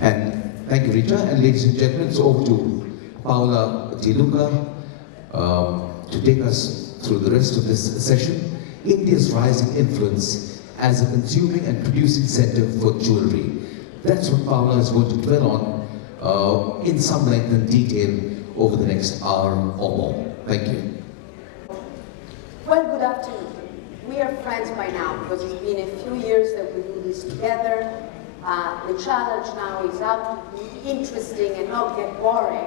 And thank you, Rita. And ladies and gentlemen, it's over to Paola De Luca to take us through the rest of this session. India's rising influence as a consuming and producing center for jewelry. That's what Paola is going to dwell on in some length and detail over the next hour or more. Thank you. Well, good afternoon. We are friends by now because it's been a few years that we do this together. The challenge now is how to be interesting and not get boring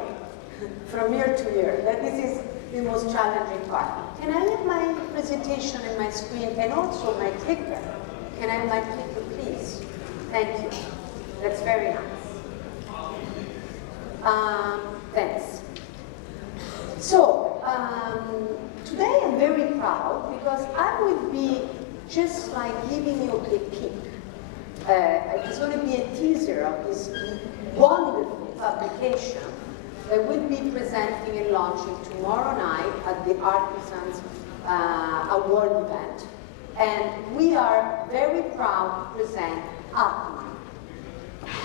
from year to year. This is the most challenging part. Can I have my presentation and my screen and also my clicker? Can I have my clicker, please? Thank you. That's very nice. Thanks. So, today I'm very proud because I will be just like giving you a peek. It's going to be a teaser of this wonderful publication that we'll be presenting and launching tomorrow night at the Artisans Award event. And we are very proud to present Atma.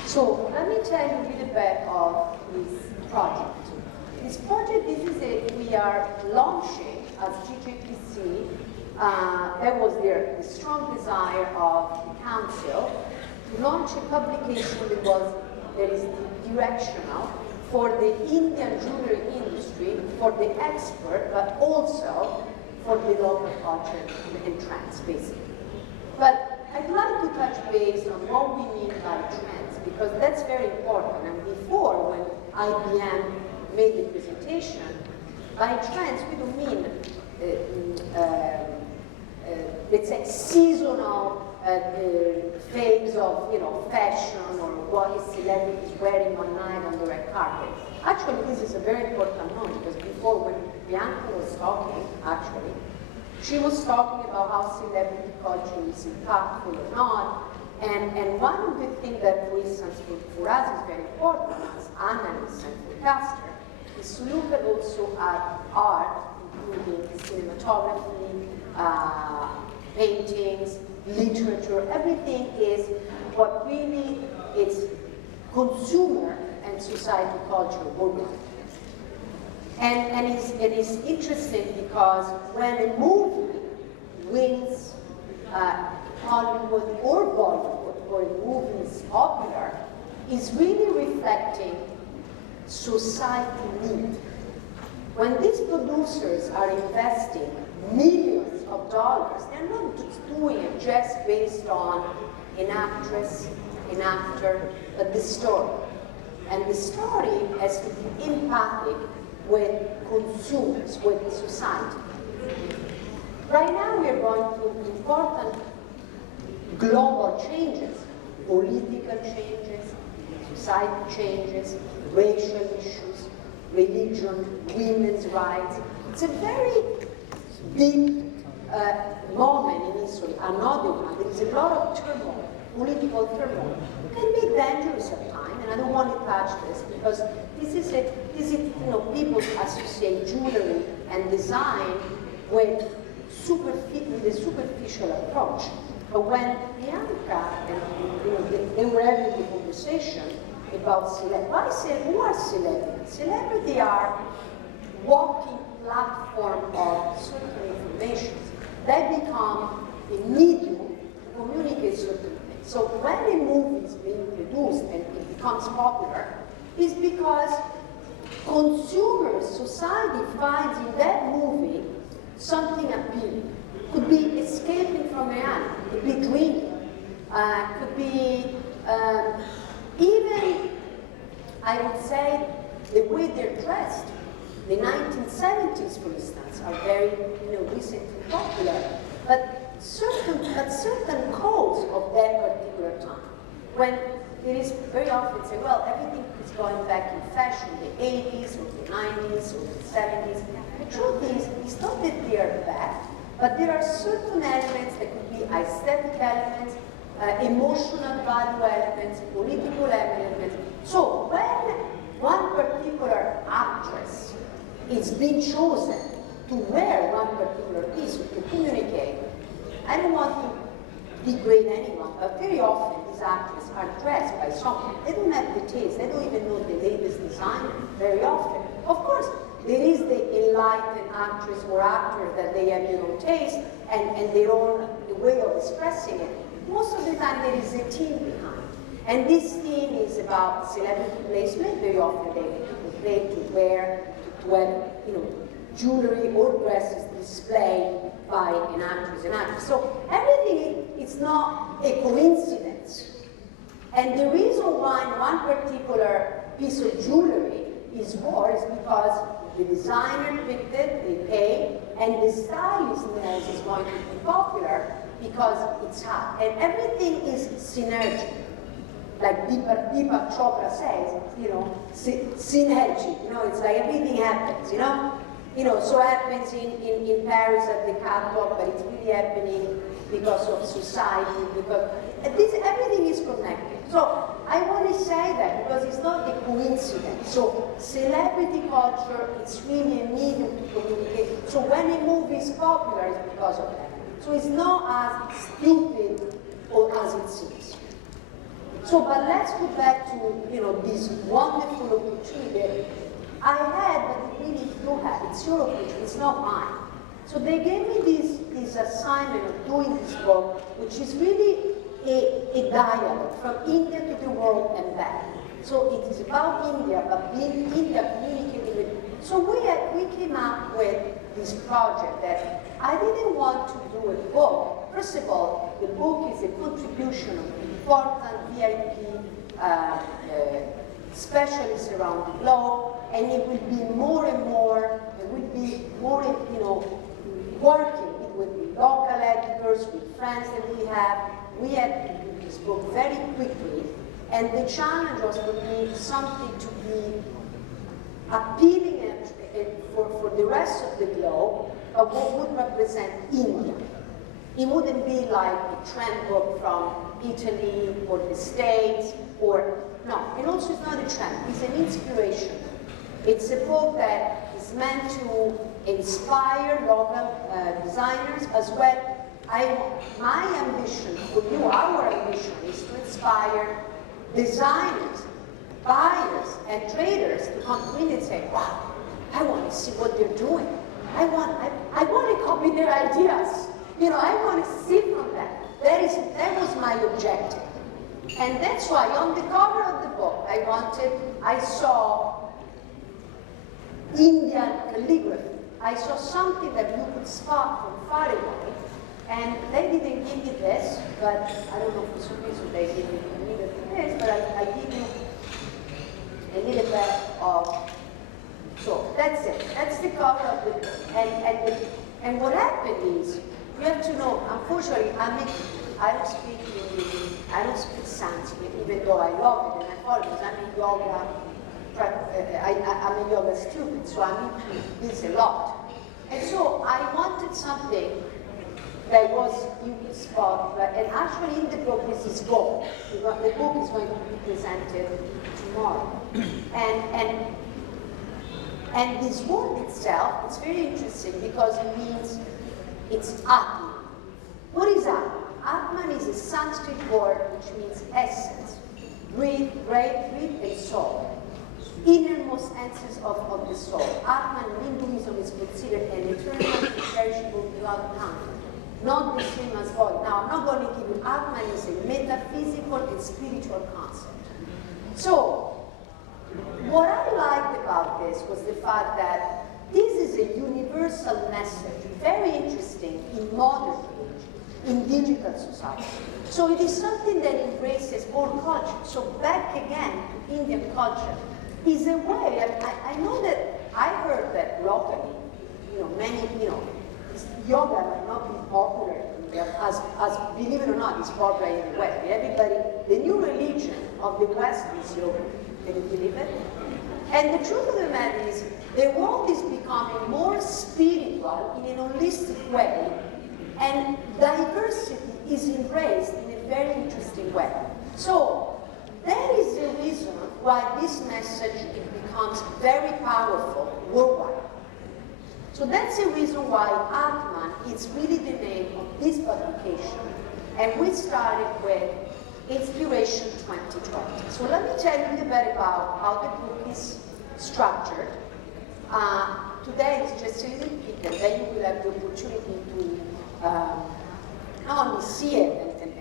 So let me tell you a little bit of this project. This project, we are launching as GJEPC. That was the strong desire of the council to launch a publication that is directional for the Indian jewelry industry, for the expert, but also for the local culture and trends, basically. But I'd like to touch base on what we mean by trends, because that's very important. And before, when IBM made the presentation, by trends we don't mean let's say seasonal phase of fashion or what is celebrities wearing one night on the red carpet. Actually, this is a very important note because before, when Bianca was talking, actually, she was talking about how celebrity culture is impactful or not. And one of the things that, for instance, for us is very important as analysts and forecaster is to look at also at art, including cinematography, paintings, literature. Everything is what really is consumer and society culture worldwide. And it is interesting because when a movie wins Hollywood or Bollywood, or a movie is popular, is really reflecting society need. When these producers are investing millions of dollars, they're not just doing it just based on an actress, an actor, but the story. And the story has to be empathic with consumers, with society. Right now we are going through important global changes, political changes, society changes, racial issues, religion, women's rights. It's a very deep moment in history, another one. There is a lot of turmoil, political turmoil. It can be dangerous at times, and I don't want to touch this because people associate jewelry and design with a superficial approach. But when Bianca and they were having the conversation about celebrity, who are celebrities? Celebrities are walking platform of certain information. They become a medium to communicate certain things. So when a movie is being produced and it becomes popular, it's because consumers, society finds in that movie something appealing. Could be escaping from reality, could be dreaming, could be even, I would say, the way they're dressed. The 1970s, for instance, are very recently popular, but certain codes of that particular time. When it is very often say, well, everything is going back in fashion, the 80s or the 90s or the 70s. The truth is, it's not that they are back, but there are certain elements that could be aesthetic elements, emotional value elements, political elements. So when one particular actress is being chosen to wear one particular piece to communicate, I don't want to degrade anyone, but very often these actors are dressed by someone. They don't have the taste. They don't even know the latest design very often. Of course, there is the enlightened actress or actor that they have their own taste and their own way of expressing it. Most of the time, there is a team behind. And this team is about celebrity placement. Very often, they play to wear, to have, jewelry or dresses displayed by an actress and actor. So everything is not a coincidence. And the reason why one particular piece of jewelry is worn is because the designer picked it, they pay, and the stylist knows it's going to be popular because it's hot. And everything is synergy. Like Deepak Chopra says, synergy. It's like everything happens, so happens in Paris at the catwalk, but it's really happening because of society, because everything is connected. So I want to say that because it's not a coincidence. So celebrity culture is really a medium to communicate. So when a movie is popular, it's because of that. So it's not as stupid or as it seems. So, but let's go back to this wonderful opportunity I had, but really you had. It's your opportunity, it's not mine. So they gave me this assignment of doing this book, which is really a dialogue from India to the world and back. So it is about India, but being India communicating with. So we came up with this project that I didn't want to do a book. First of all, the book is a contribution of important VIP specialists around the globe, and it will be more and more, working. It will be local editors with friends that we have. We had to do this book very quickly, and the challenge was for me something to be appealing for the rest of the globe, but what would represent India. It wouldn't be like a trend book from Italy or the States, no, and also it's not a trend, it's an inspiration. It's a book that is meant to inspire local designers as well. My ambition for you, our ambition, is to inspire designers, buyers, and traders to come in and say, wow, I want to see what they're doing. I want to copy their ideas. I want to see from that. That was my objective. And that's why on the cover of the book, I saw Indian calligraphy. I saw something that you could spot from far away. And they didn't give me this, but I don't know for some reason they gave me a little bit this, but I give you a little bit of, so that's it. That's the cover of the book. And what happened is, you have to know, unfortunately, I don't speak Sanskrit, even though I love it and I follow it. I'm in yoga, I'm a yoga student, so I'm into this a lot. And so I wanted something that you could spot, and actually in the book this is gold. The book is going to be presented tomorrow. And this word itself, it's very interesting because it means it's Atman. What is Atman? Atman is a Sanskrit word which means essence, breathe, and soul. Innermost essence of the soul. Atman in Hinduism is considered an eternal, imperishable, beloved time. Not the same as body. Now, I'm not going to give you Atman is a metaphysical and spiritual concept. So, what I liked about this was the fact that this is a universal message, very interesting in modern age, in digital society. So it is something that embraces all culture. So back again to Indian culture is a way, I know that I heard that locally, many, yoga might not be popular as believe it or not, is popular in the West. Everybody, the new religion of the West is yoga. Can you believe it? And the truth of the matter is, the world is becoming more spiritual in an holistic way, and diversity is embraced in a very interesting way. So that is the reason why this message becomes very powerful worldwide. So that's the reason why Atman is really the name of this publication. And we started with Inspiration 2020. So let me tell you a little bit about how the book is structured. Today is just a little bit, and then you will have the opportunity to not only see it and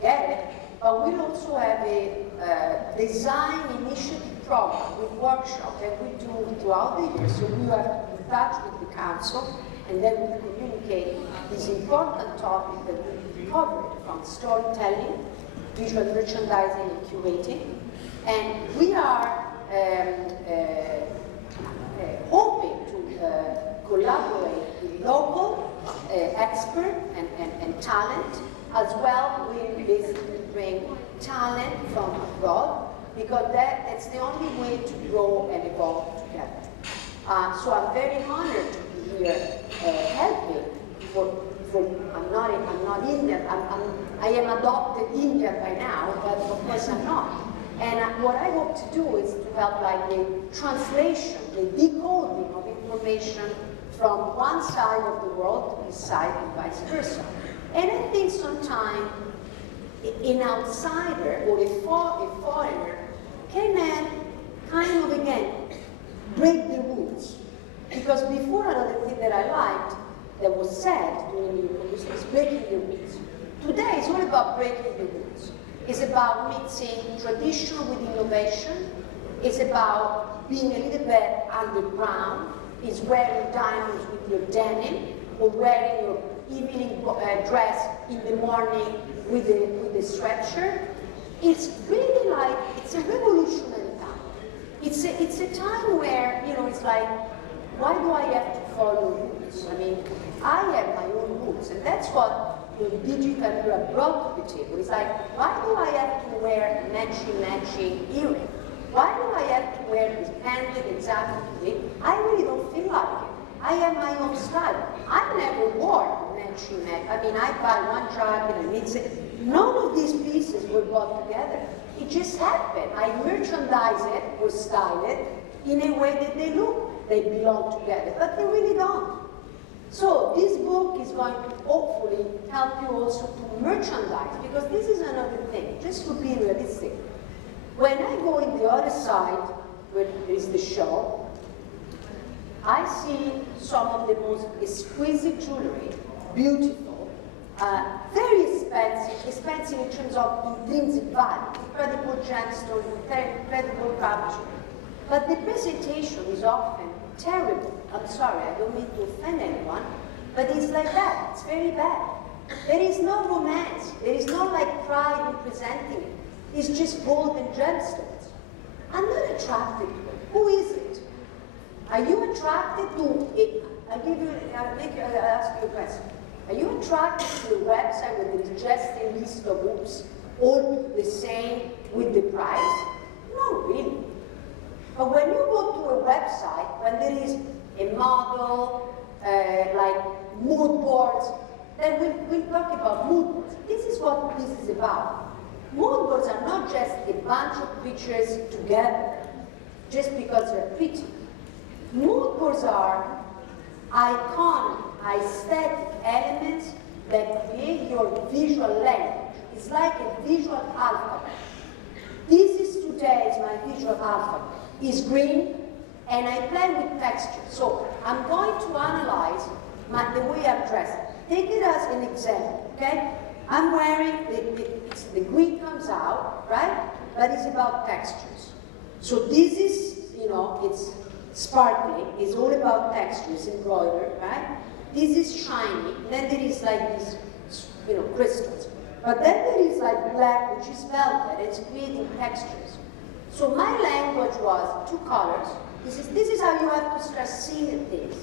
get it, but we'll also have a design initiative program with workshops that we do throughout the year. So we have to be in touch with the council, and then we communicate this important topic that we covered, from storytelling, visual merchandising, and curating. And we are hoping to collaborate with local experts and talent, as well. We basically bring talent from abroad, because that's the only way to grow and evolve together. So I'm very honored to be here helping. I'm not Indian. I am adopted Indian by now, but of course I'm not. And what I hope to do is to help like the translation, the decoding of information from one side of the world to this side and vice versa. And I think sometimes an outsider or a foreigner can kind of, again, break the rules. Because before, another thing that I liked that was said during the conversation is breaking the rules. Today it's all about breaking the rules. It's about mixing tradition with innovation. It's about being a little bit underground. It's wearing diamonds with your denim, or wearing your evening dress in the morning with the sweatshirt. It's really like, it's a revolutionary time. It's a time where, you know, it's like, why do I have to follow rules? I mean, I have my own rules, and that's what the digital era brought to the table. It's like, why do I have to wear matching earring? Why do I have to wear this pendant exactly? I really don't feel like it. I have my own style. I never wore matching. I mean, I buy one jacket and mix it. None of these pieces were bought together. It just happened. I merchandise it or style it in a way that they look, they belong together, but they really don't. So this book is going to hopefully help you also to merchandise, because this is another thing, just to be realistic. When I go in the other side, where there is the show, I see some of the most exquisite jewelry, beautiful, very expensive in terms of intrinsic value, incredible gemstones, incredible craftsmanship. But the presentation is often terrible. I'm sorry, I don't mean to offend anyone, but it's like that. It's very bad. There is no romance. There is no like pride in presenting it. It's just gold and gemstones. I'm not attracted to it. Who is it? Are you attracted to it? I'll ask you a question. Are you attracted to a website where there is just a list of books, all the same with the price? No, really. But when you go to a website, when there is a model, like mood boards, then we'll talk about mood boards. This is what this is about. Mood boards are not just a bunch of pictures together, just because they're pretty. Mood boards are iconic, aesthetic elements that create your visual language. It's like a visual alphabet. This is today's my visual alphabet. It's green, and I play with texture. So I'm going to analyze the way I'm dressed. Take it as an example, okay? I'm wearing, the green comes out, right? But it's about textures. So this is, you know, it's sparkling, it's all about textures, embroidered, right? This is shiny, then there is like these, you know, crystals. But then there is like black, which is velvet, it's creating textures. So my language was two colors. This is how you have to start seeing things.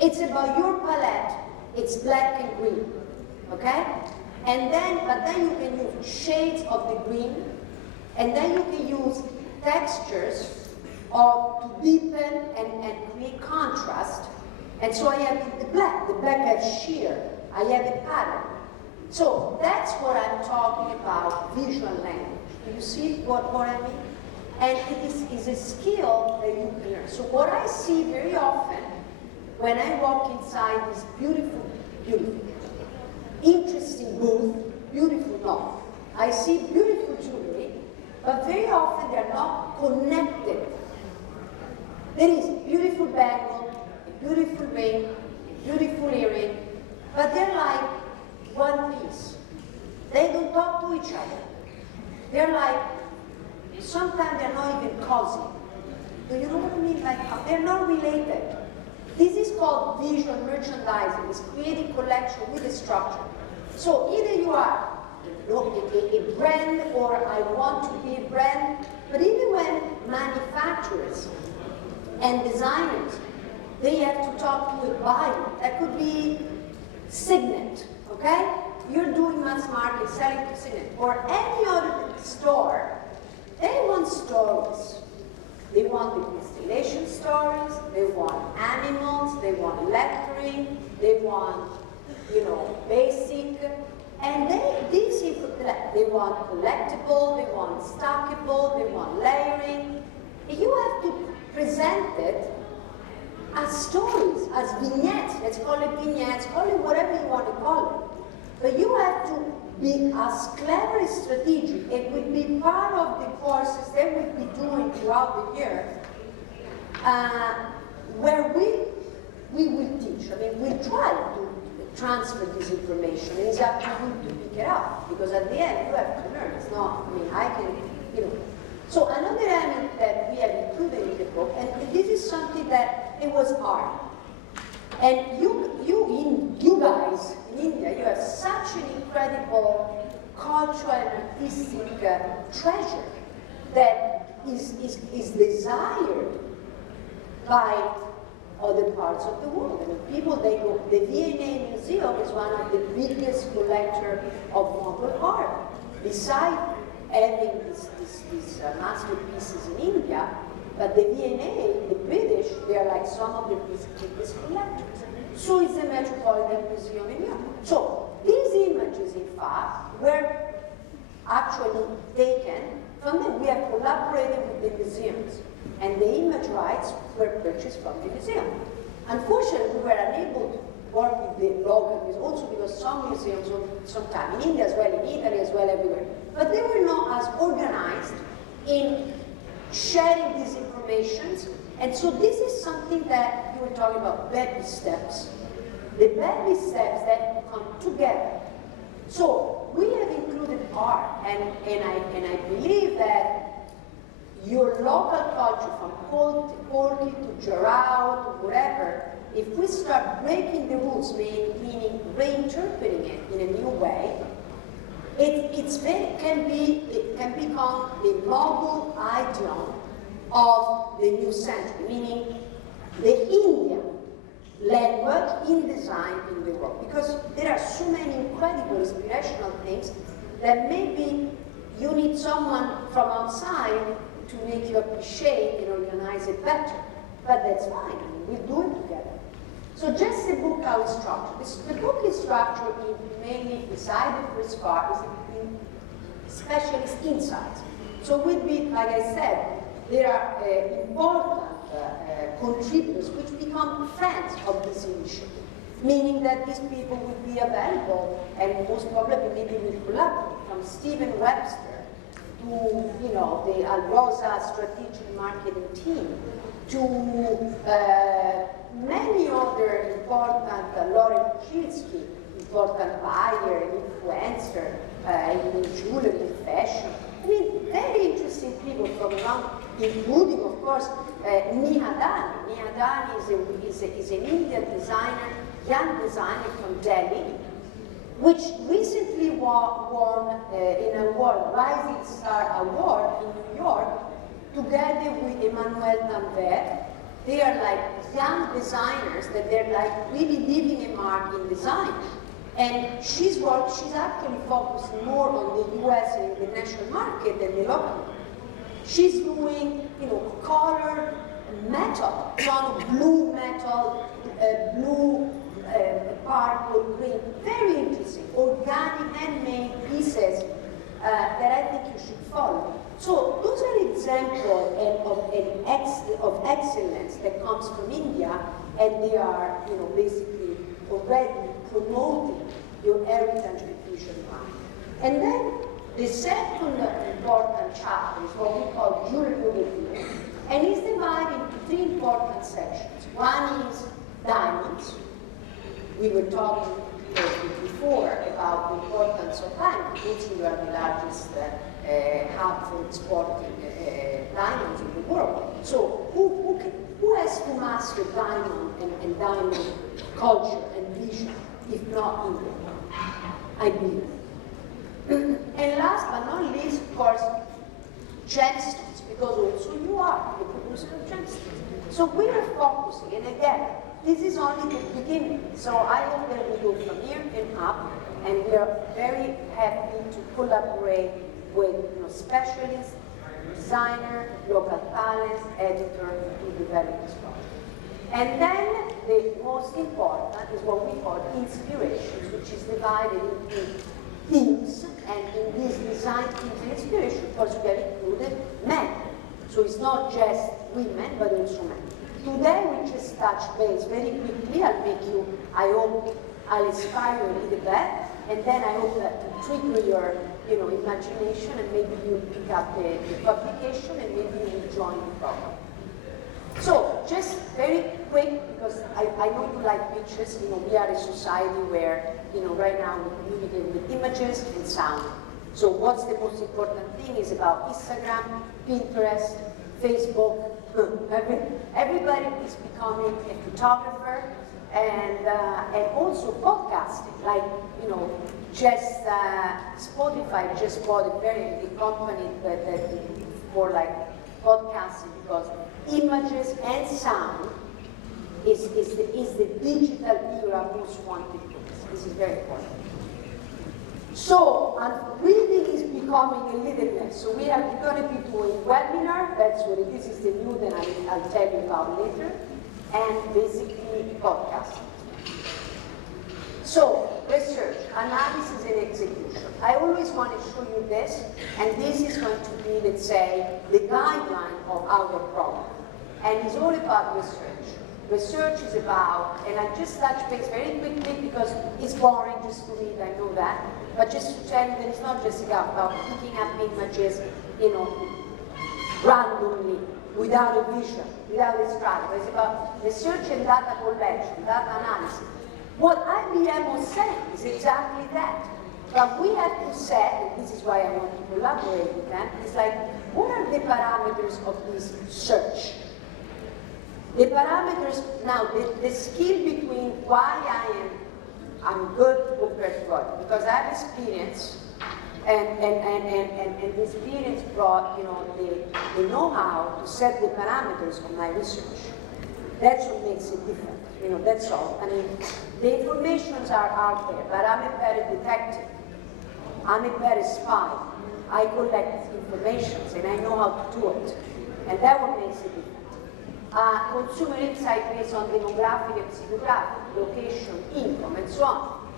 It's about your palette, it's black and green, okay? And then, but then you can use shades of the green, and then you can use textures to deepen and create contrast. And so I have the black has sheer, I have a pattern. So that's what I'm talking about, visual language. Do you see what I mean? And it is a skill that you can learn. So what I see very often when I walk inside this beautiful, interesting booth, beautiful, no. I see beautiful but very often they're not connected. There is a beautiful bangle, a beautiful ring, a beautiful earring, but they're like one piece. They don't talk to each other. They're like, sometimes they're not even cozy. Do you know what I mean? Like, they're not related. This is called visual merchandising. It's creating collection with a structure. So either you are a brand or I want to be a brand, but even when manufacturers and designers, they have to talk to a buyer. That could be Signet, okay? You're doing mass market, selling to Signet, or any other store. They want stories. They want the installation stories, they want animals, they want lettering, they want, basic, and they want collectible, they want stackable, they want layering. You have to present it as stories, as vignettes. Let's call it vignettes, call it whatever you want to call it. But you have to be as clever as strategic. It would be part of the courses they will be doing throughout the year, where we will teach. I mean, we'll try to transfer this information. It's up to you to pick it up, because at the end you have to learn. It's not, I can, So another element that we have included in the book, and this is something that it was hard. And you guys in India, you have such an incredible cultural and artistic treasure that is desired by other parts of the world. I mean, people, they go, the V&A Museum is one of the biggest collector of Mughal art. Besides having these masterpieces in India, but the V&A, the British, they are like some of the biggest collectors. So is the Metropolitan Museum in New York. So these images, in fact, were actually taken from them. We have collaborated with the museums, and the image rights were purchased from the museum. Unfortunately, we were unable to work with the local museums, also because some museums, sometimes in India as well, in Italy as well, everywhere, but they were not as organized in sharing these informations. And so this is something that you were talking about, baby steps. The baby steps that come together. So we have included art, and I believe that your local culture, from Corky to Jarrao to wherever, if we start breaking the rules, meaning reinterpreting it in a new way, it can become the noble idiom of the new century, meaning the Indian language in design in the world. Because there are so many incredible inspirational things that maybe you need someone from outside to make you appreciate and organize it better. But that's fine, we'll do it together. So just the book, how it's structured. The book is structured mainly, beside the first part, is in specialist insights. So we'll be, like I said, there are important contributors which become friends of this initiative, meaning that these people will be available and most probably maybe will collaborate, from Stephen Webster to the Alrosa strategic marketing team, to many other important, Lauren Kilsky, important buyer, influencer, in jewelry, in fashion. I mean, very interesting people from around, including, of course, Neha Dani. Neha Dani is an Indian designer, young designer from Delhi, which recently won an award, Rising Star Award in New York, together with Emmanuel Tambert. They are like young designers that they're like really leaving a mark in design. And she's actually focusing more on the US and the national market than the local. She's doing, color metal, some blue metal, blue, purple, green, very interesting, organic, handmade pieces that I think you should follow. So those are examples of excellence that comes from India, and they are, basically already promoting your heritage and fusion line. And then The second important chapter is what we call jury overview, and it's divided into three important sections. One is diamonds. We were talking before about the importance of diamonds. Italy are the largest hub for exporting diamonds in the world. So who has to master diamond and diamond culture and vision, if not India? I believe. And last but not least, of course, gemstones, because also you are the producer of gemstones. So we are focusing, and again, this is only the beginning. So I hope that we go from here and up, and we are very happy to collaborate with specialists, designer, local talent, editor to develop this project. And then the most important is what we call inspirations, which is divided into themes, and in these design themes and inspiration, of course, we have included men. So it's not just women, but also men. Today we just touch base very quickly. I'll make you, I hope, I'll inspire you a little bit, and then I hope that to trigger your imagination, and maybe you'll pick up the publication, and maybe you will join the program. So, just very quick, because I know you like pictures. We are a society where, right now we communicate with images and sound. So what's the most important thing is about Instagram, Pinterest, Facebook. Everybody is becoming a photographer, and also podcasting. Like, just Spotify just bought a very big company that for like podcasting, because images and sound is the digital era most wanted. This is very important. So, reading is becoming a little less. So we are going to be doing webinar. That's what this is the new that I'll tell you about later, and basically podcasting. So, research, analysis, and execution. I always want to show you this, and this is going to be, let's say, the guideline of our program. And it's all about research. Research is about, and I just touch base very quickly because it's boring just to read, I know that, but just to tell you that it's not just about picking up images, randomly, without a vision, without a strategy. It's about research and data collection, data analysis. What IBM was saying is exactly that. But we have to set, and this is why I want to collaborate with them, it's like, what are the parameters of this search? The parameters, now, the skill between why I'm good compared to others, because I have experience, and the experience brought, the know-how to set the parameters of my research. That's what makes it different, that's all. I mean, the informations are out there, but I'm a better detective. I'm a better spy. I collect information, and I know how to do it. And that what makes it different. Consumer insight based on demographic and psychographic, location, income, and so on.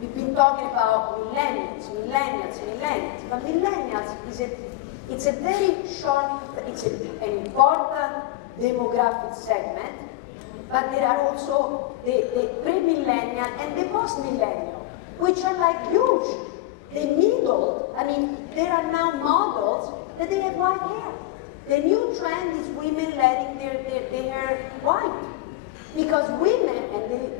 We've been talking about millennials, but millennials it's a very short, it's an important demographic segment, but there are also the pre-millennial and the post-millennial, which are like huge. The middle, I mean, there are now models that they have white hair. The new trend is women letting their hair white. Because women,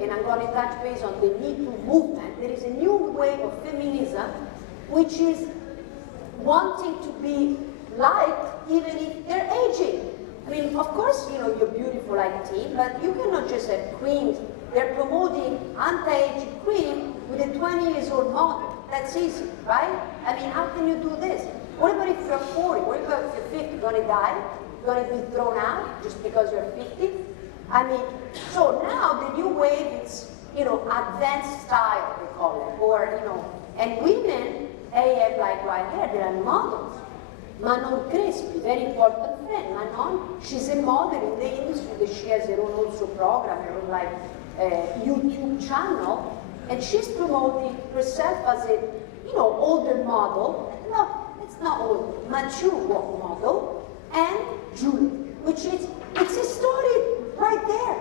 and I'm going to touch base on the Me Too movement, there is a new wave of feminism which is wanting to be liked even if they're aging. I mean, of course, you're beautiful like teen, but you cannot just have creams. They're promoting anti-aging cream with a 20 years old model. That's easy, right? I mean, how can you do this? What about if you're 40? What about if you're 50? You're going to die? You're going to be thrown out just because you're 50? I mean, so now the new wave is, advanced style, they call it, or, and women, they have like white hair, they are models. Manon Crespi, very important friend. Manon, she's a model in the industry, that she has her own also program, her own like YouTube channel, and she's promoting herself as a, older model. No, it's not old, mature model, and Julie, which is, it's a story right there.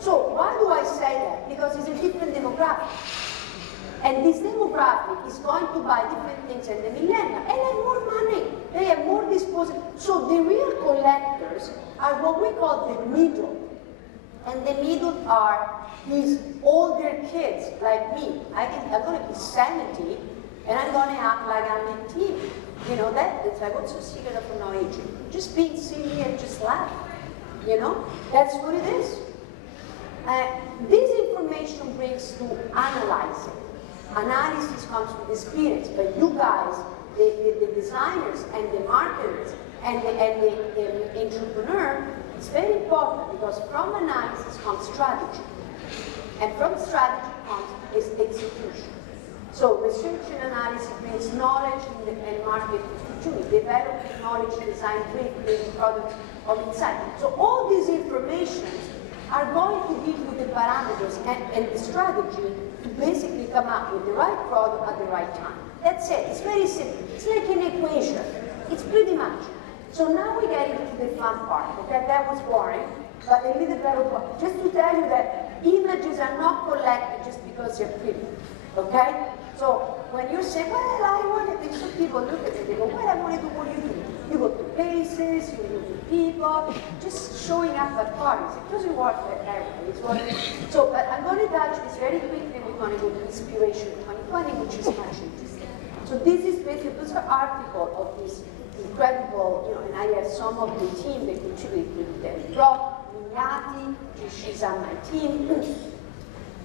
So why do I say that? Because it's a different demographic. And this demographic demographic is going to buy different things than the millennial, and have more money. They have more disposable. So the real collectors are what we call the middle. And the middle are these older kids like me. I'm going to be 70, and I'm going to act like I'm 18. You know, that's like, what's the secret of no aging? Just being silly and just laugh. You know, that's what it is. This information brings to analyzing. Analysis comes with experience, but you guys, the designers and the marketers and the entrepreneur, it's very important because from analysis comes strategy. And from strategy comes execution. So research and analysis brings knowledge and market opportunity, developing knowledge, design, creating products of insight. So all these informations are going to give you the parameters and the strategy to basically come up with the right product at the right time. That's it. It's very simple. It's like an equation. It's pretty much. So now we get into the fun part. Okay, that was boring, but a little better. Just to tell you that images are not collected just because they're pretty. Okay? So when you say, well, I want to, so people look at it, they go, well, I want to do what you do. You go to places, you meet people, just showing up at parties. It doesn't work that way. So, but I'm going to touch this very quickly. We're going to go to Inspiration 2020, which is much interesting. So this is basically, those are articles of this incredible, you know, and I have some of the team that contributed to them. Rob, Mignati, she's on my team.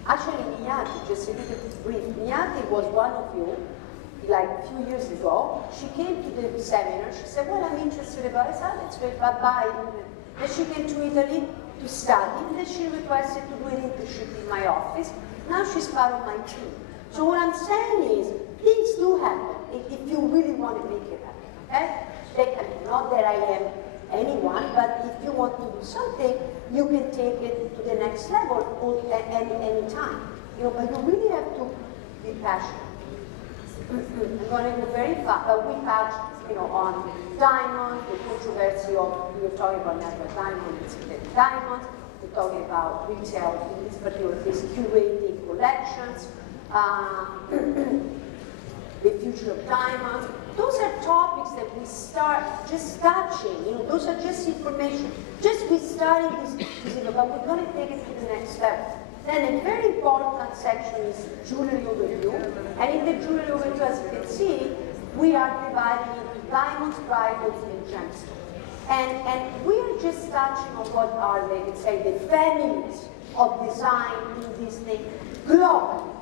Actually, Mignati, just a little brief, Mignati was one of you, like a few years ago. She came to the seminar, she said, well, I'm interested about it, that's great, bye-bye. Then she came to Italy to study, and then she requested to do an internship in my office. Now she's part of my team. So what I'm saying is, things do happen if you really want to make it happen. Okay? Not that I am anyone, but if you want to do something, you can take it to the next level any time. You know, but you really have to be passionate. I'm going to go very fast, but we touched, you know, on diamonds, the controversy of, we were talking about natural diamonds, diamonds, we're talking about retail, in this particular case, curating collections, the future of diamonds. Those are topics that we start just touching, you know, those are just information. Just we started this, but we're going to take it to the next level. Then a very important section is jewelry overview. And in the jewelry overview, as you can see, we are dividing into diamonds, bridals, and gemstones. And we are just touching on what are, let's say, the families of design in this thing globally.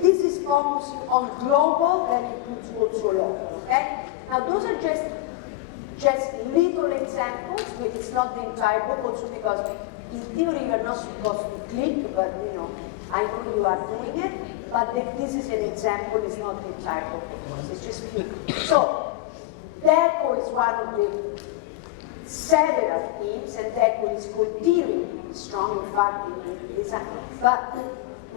This is focusing on global, that includes also local, okay? Now those are just little examples, it's not the entire book also because in theory you're not supposed to click, but you know, I know you are doing it, but this is an example, it's not the entire book of course, it's just few. So, deco is one of the several themes, and deco is continuing to be strong, in fact, in design. But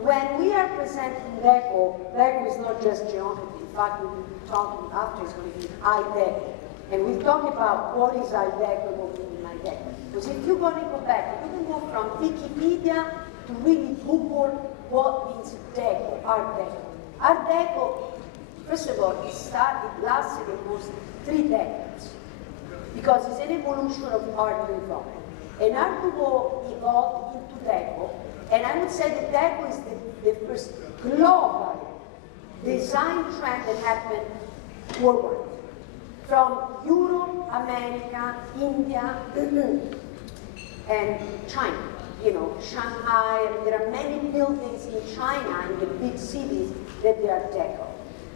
when we are presenting deco, deco is not just geometry. In fact, we'll be talking after is going to be eye deco. And we'll talk about what is eye deco and what we mean eye deco. Because if you're going to go back, you can go from Wikipedia to really Google what means deco, art deco. Art deco, first of all, it lasted almost 3 decades. Because it's an evolution of art Nouveau. And art Nouveau evolved into deco. And I would say that deco is the first global design trend that happened worldwide. From Europe, America, India, and China. You know, Shanghai, there are many buildings in China, in the big cities, that they are deco.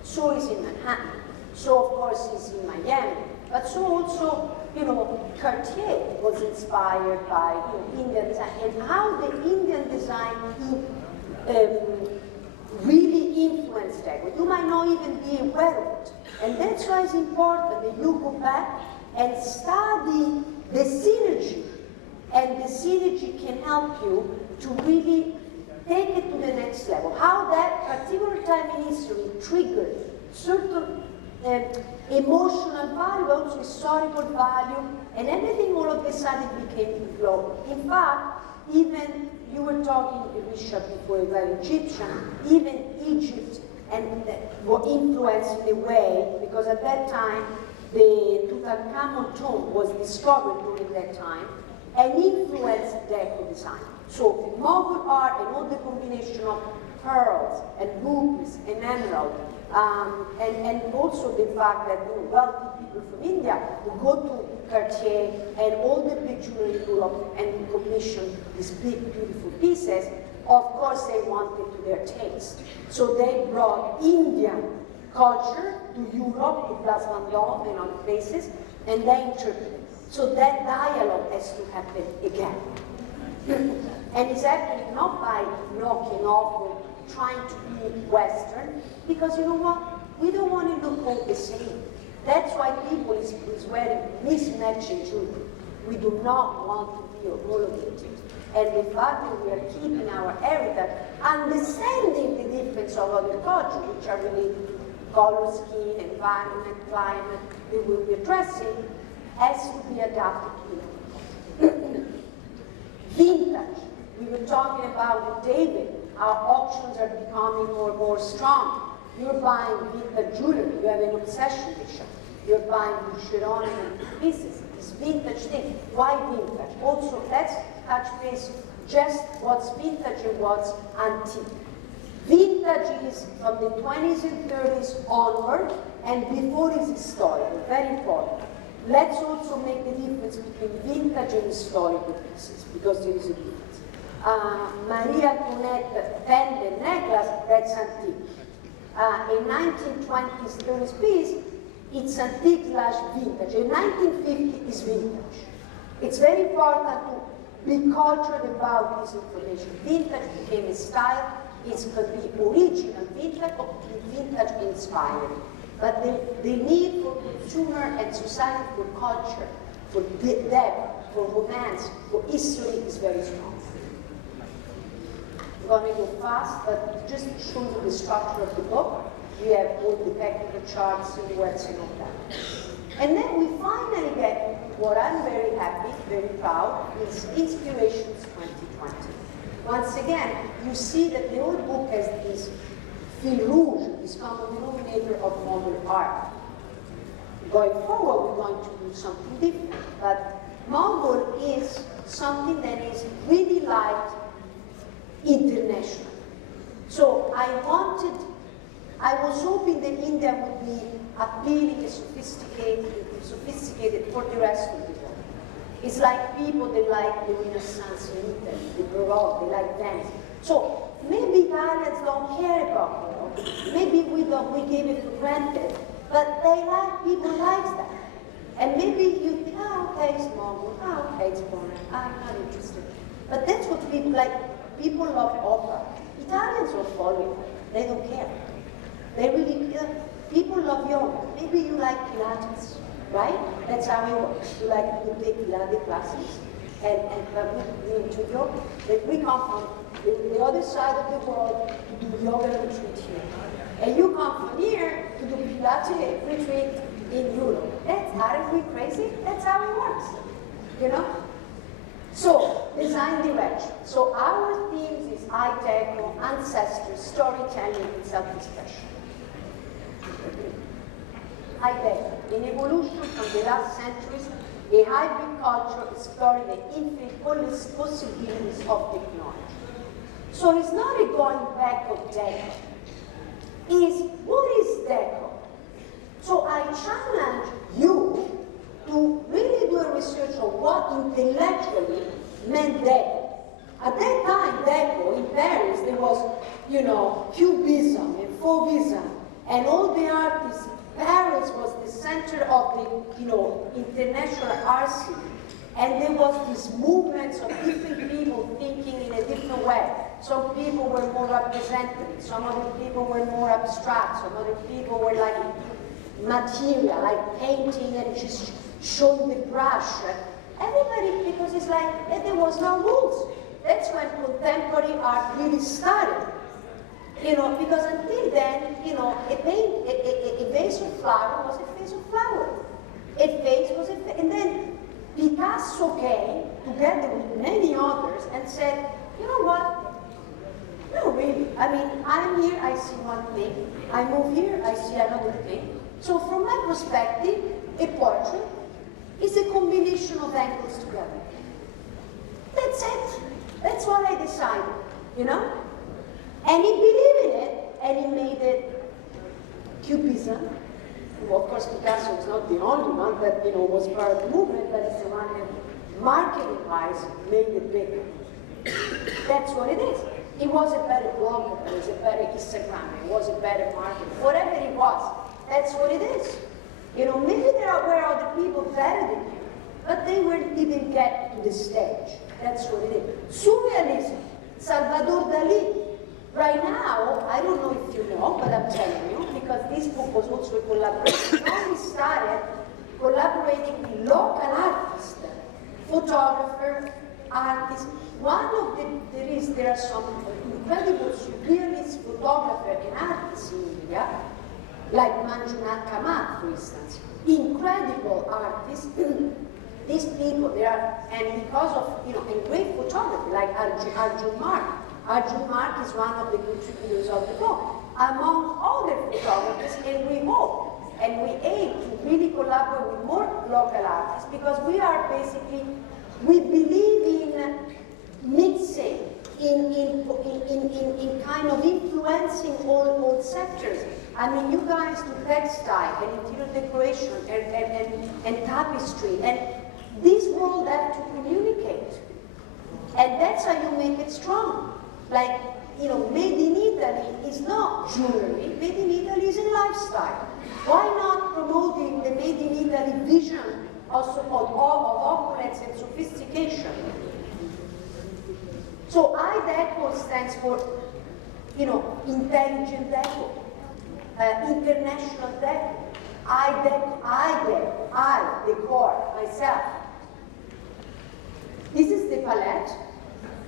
So is in Manhattan. So of course is in Miami. But so also, you know, Cartier was inspired by, you know, Indian design, and how the Indian design really influenced deco. You might not even be aware of it. And that's why it's important that you go back and study the synergy. And the synergy can help you to really take it to the next level. How that particular time in history triggered certain emotional value, also historical value, and everything all of a sudden became global. In fact, even you were talking, Richard, before about Egyptian, even Egypt and were influenced in a way, because at that time, the Tutankhamun tomb was discovered during that time, and influenced Deco design. So Mughal art and all the combination of pearls and rubies and emerald, and also the fact that wealthy people from India would go to Cartier and all the big jewelry in Europe and commission these big, beautiful pieces. Of course, they wanted to their taste. So they brought Indian culture to Europe, to Place Vendôme and other places, and they interpreted. So that dialogue has to happen again. And it's actually not by knocking off or trying to be Western, because you know what? We don't want to look all the same. That's why people is wearing mismatching jewelry. We do not want to be homologated. And the fact that we are keeping our heritage, understanding the difference of other cultures, which are related to color, skin, environment, climate, that we'll be addressing, has to be adapted to. Vintage. We were talking about with David, our auctions are becoming more and more strong. You're buying vintage jewelry, you have an obsession with it. You're buying Boucheron and pieces, this vintage thing. Why vintage? Also, let's touch base just what's vintage and what's antique. Vintage is from the 20s and 30s onward, and before is historical, very important. Let's also make the difference between vintage and historical pieces, because there is a difference. Maria Antoinette pendant necklace, that's antique. A 1920s, 30s piece, it's antique / vintage. A 1950 is vintage. It's very important to be cultured about this information. Vintage became a style. It could be original vintage or vintage inspired. But the need for consumer and society, for culture, for depth, for romance, for history is very strong. I'm going to go fast, but just to show you the structure of the book, we have all the technical charts, silhouettes, and all that. And then we finally get what I'm very happy, very proud, is Inspirations 2020. Once again, you see that the old book has this fil rouge, this common denominator of modern art. Going forward, we're going to do something different, but Mongol is something that is really liked internationally. So I was hoping that India would be appealing and sophisticated for the rest of the world. It's like people that like the Renaissance in Italy, the Baroque, they like Venice. So maybe Italians don't care about Baroque. Maybe we give it for granted, but people like that. And maybe you think, okay, it's Mongol, okay, it's foreign, I'm not interested. But that's what people like. People love opera. Italians will follow it. They don't care. They really, people love yoga. Maybe you like Pilates, right? That's how it works. You like to take Pilates classes and we into yoga. We come from the other side of the world to do yoga retreat here. And you come from here to do Pilates retreat in Europe. Aren't we crazy? That's how it works, you know? So, design direction. So our themes is Art Deco, ancestry, storytelling, and self-expression. Art Deco, in evolution from the last centuries, a hybrid culture exploring the infinite possibilities of technology. So it's not a going back of Deco. It's what is Deco? So I challenge you to really do a research on what intellectually meant Deco. At that time, Deco in Paris, there was, Cubism and Fauvism, and all the artists. Paris was the center of the, international art scene, and there was these movements of different people thinking in a different way. Some people were more representative, some other people were more abstract, some other people were like material, like painting and just showing the brush. Everybody, because it's like there was no rules. That's when contemporary art really started. Because until then, a vase of flower was a vase of flower. A vase was a vase. And then Picasso came together with many others and said, you know what? No, really. I mean, I'm here, I see one thing. I move here, I see another thing. So from my perspective, a portrait is a combination of angles together. That's it. That's what I decided, you know? And he believed in it, and he made it Cubism. Well, of course, Picasso is not the only one that, you know, was part of the movement, but it's the one that, marketing-wise, made it big. That's what it is. He was a better blogger, he was a better Instagrammer, he was a better marketer, whatever he was, that's what it is. You know, maybe there were other people better than him, but they didn't get to the stage. That's what it is. Surrealism, Salvador Dali. Right now, I don't know if you know, but I'm telling you, because this book was also a collaboration. Now we started collaborating with local artists, photographers, artists. One of there are some incredible surrealist photographers and artists in India, like Manjunath Kamat, for instance. Incredible artists. These people, they are, and because of, you know, and great photography, like Arjun Mark. Arjun Mark is one of the contributors of the book, among other photographers, and we hope, and we aim to really collaborate with more local artists, because we are basically, we believe in mixing, in kind of influencing all sectors. I mean, you guys do textile and interior decoration and tapestry, and this world have to communicate. And that's how you make it strong. Like, you know, made in Italy is not jewelry, made in Italy is a lifestyle. Why not promoting the made in Italy vision also of opulence and sophistication? So IDECO stands for, you know, intelligent deco, international deco, I decor, myself. This is the palette.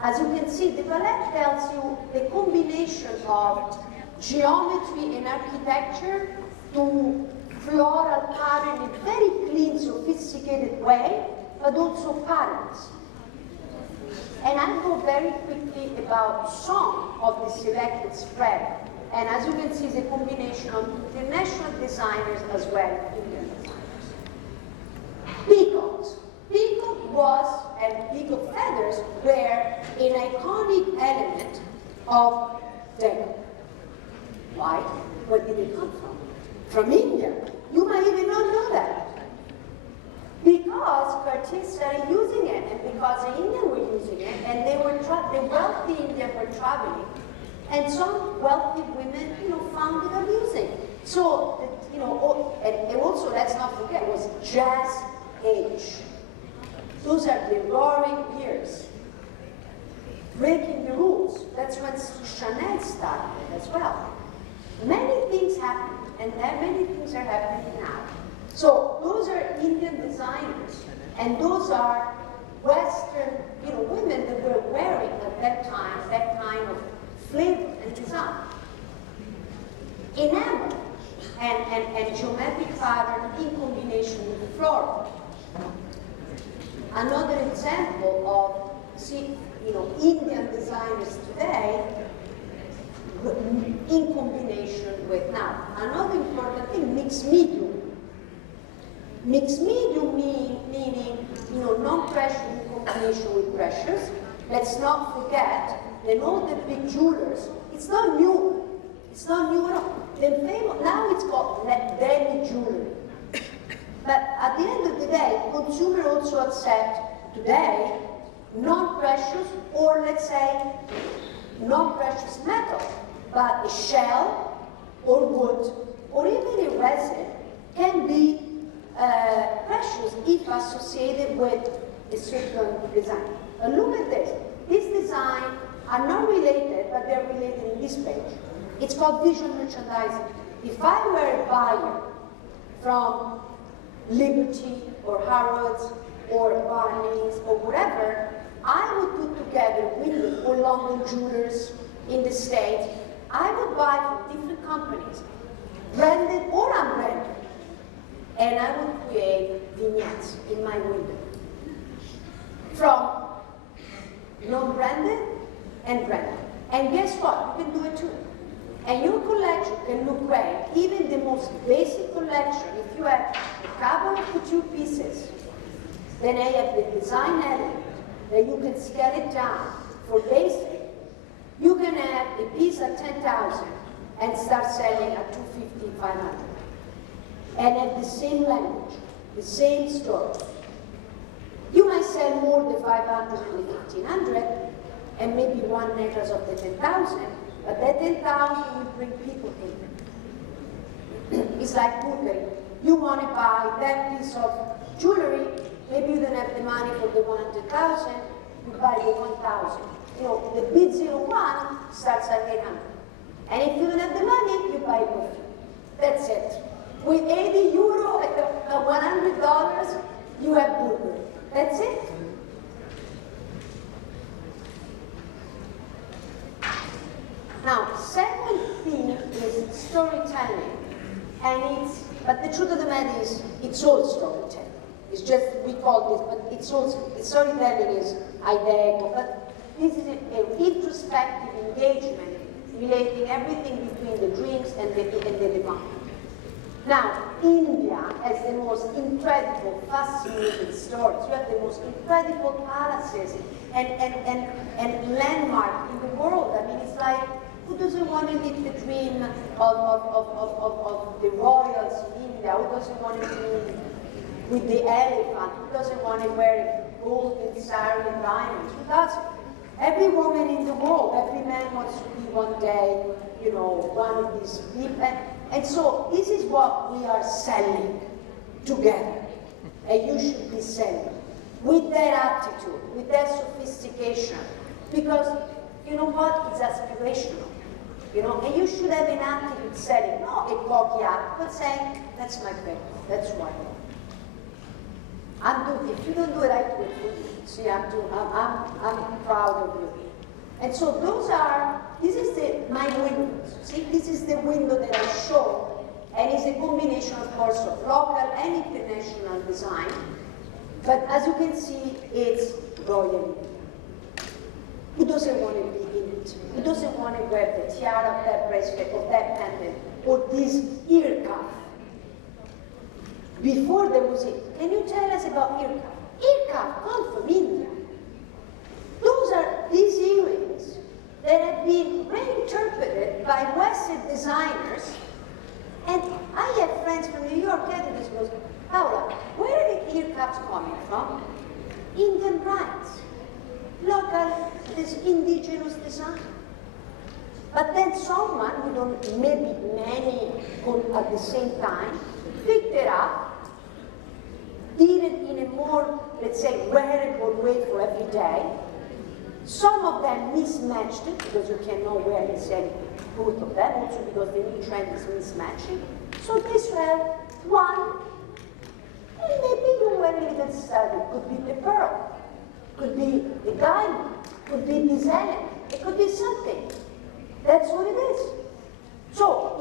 As you can see, the palette tells you the combination of geometry and architecture to floral pattern in a very clean, sophisticated way, but also patterns. And I'll go very quickly about some of the selected spread. And as you can see, it's a combination of international designers as well as Indian designers. Peacocks. Peacock was, and peacock feathers were an iconic element of deco. Why? Where did it come from? From India. You might even not know that. Because artists started using it, and because the Indians were using it, and the wealthy Indians were traveling, and some wealthy women, you know, found it amusing. So, you know, and also, let's not forget, it was jazz age. Those are the roaring years. Breaking the rules. That's when Chanel started as well. Many things happened, and many things are happening now. So those are Indian designers, and those are Western, you know, women that were wearing at that time that kind of flavor and design. Enamel and geometric pattern in combination with the floral. Another example of, you know, Indian designers today in combination with now. Another important thing, mixed medium. Mixed medium meaning, you know, non-precious in combination with precious. Let's not forget that all the big jewelers, it's not new. It's not new at all. Now it's called demi jewelry. But at the end of the day, consumers also accept today non-precious, or let's say non-precious metal, but a shell or wood or even a resin can be precious if associated with a certain design. And look at this. These designs are not related, but they're related in this page. It's called visual merchandising. If I were a buyer from Liberty or Harrods or Barney's or whatever, I would put together with or London jewelers in the States. I would buy from different companies, branded or unbranded, and I would create vignettes in my window from non-branded and branded. And guess what? You can do it too. And your collection can look great. Even the most basic collection, if you have a couple of couture pieces, then I have the design element that you can scale it down for basic. You can have a piece at 10,000 and start selling at 250, 500. And have the same language, the same story. You might sell more than 500 and the 1,500, and maybe one necklace of the 10,000, but that 10,000 will bring people in. It's like Burberry. You want to buy that piece of jewelry, maybe you don't have the money for the 100,000, you buy the 1,000. You know, the bid 01 starts at 800. And if you don't have the money, you buy perfume. That's it. With 80 euro and $100, you have Burberry. That's it. Now, second thing is storytelling. But the truth of the matter is, it's all storytelling. It's just, we call this, but it's also, storytelling is ideco, but this is an introspective engagement relating everything between the dreams and the divine. Now, India has the most incredible, fascinating stories. You have the most incredible palaces and landmarks in the world. I mean, it's like, who doesn't want to live the dream of the royals in India? Who doesn't want to live with the elephant? Who doesn't want to wear gold and saree and diamonds? Who doesn't? Every woman in the world, every man wants to be one day, you know, one of these people. And so this is what we are selling together. And you should be selling with that attitude, with that sophistication. Because you know what? It's aspirational. You know, and you should have an attitude selling, not a cocky act, but saying, that's my thing, that's what I want. If you don't do it, I do it for you. See, I'm proud of you. And so this is my windows. See, this is the window that I show, and it's a combination, of course, of local and international design. But as you can see, it's royal. Who doesn't want to be in it? Who doesn't want to wear the tiara of that bracelet, or that pendant, or this ear cuff? Before there was it. Can you tell us about ear cuff? Ear cuff come from India. Those are these earrings that have been reinterpreted by Western designers. And I have friends from New York, Canada, who goes, Paola, where are the ear cuffs coming from? Indian brides. Local, this indigenous design. But then someone, we don't, maybe many at the same time, picked it up, did it in a more, let's say, wearable way for every day. Some of them mismatched it, because you cannot wear the same both of them, also because the new trend is mismatching. So this way, one, and maybe you wear a little study. It could be the pearl, could be the diamond, could be this element, it could be something. That's what it is. So,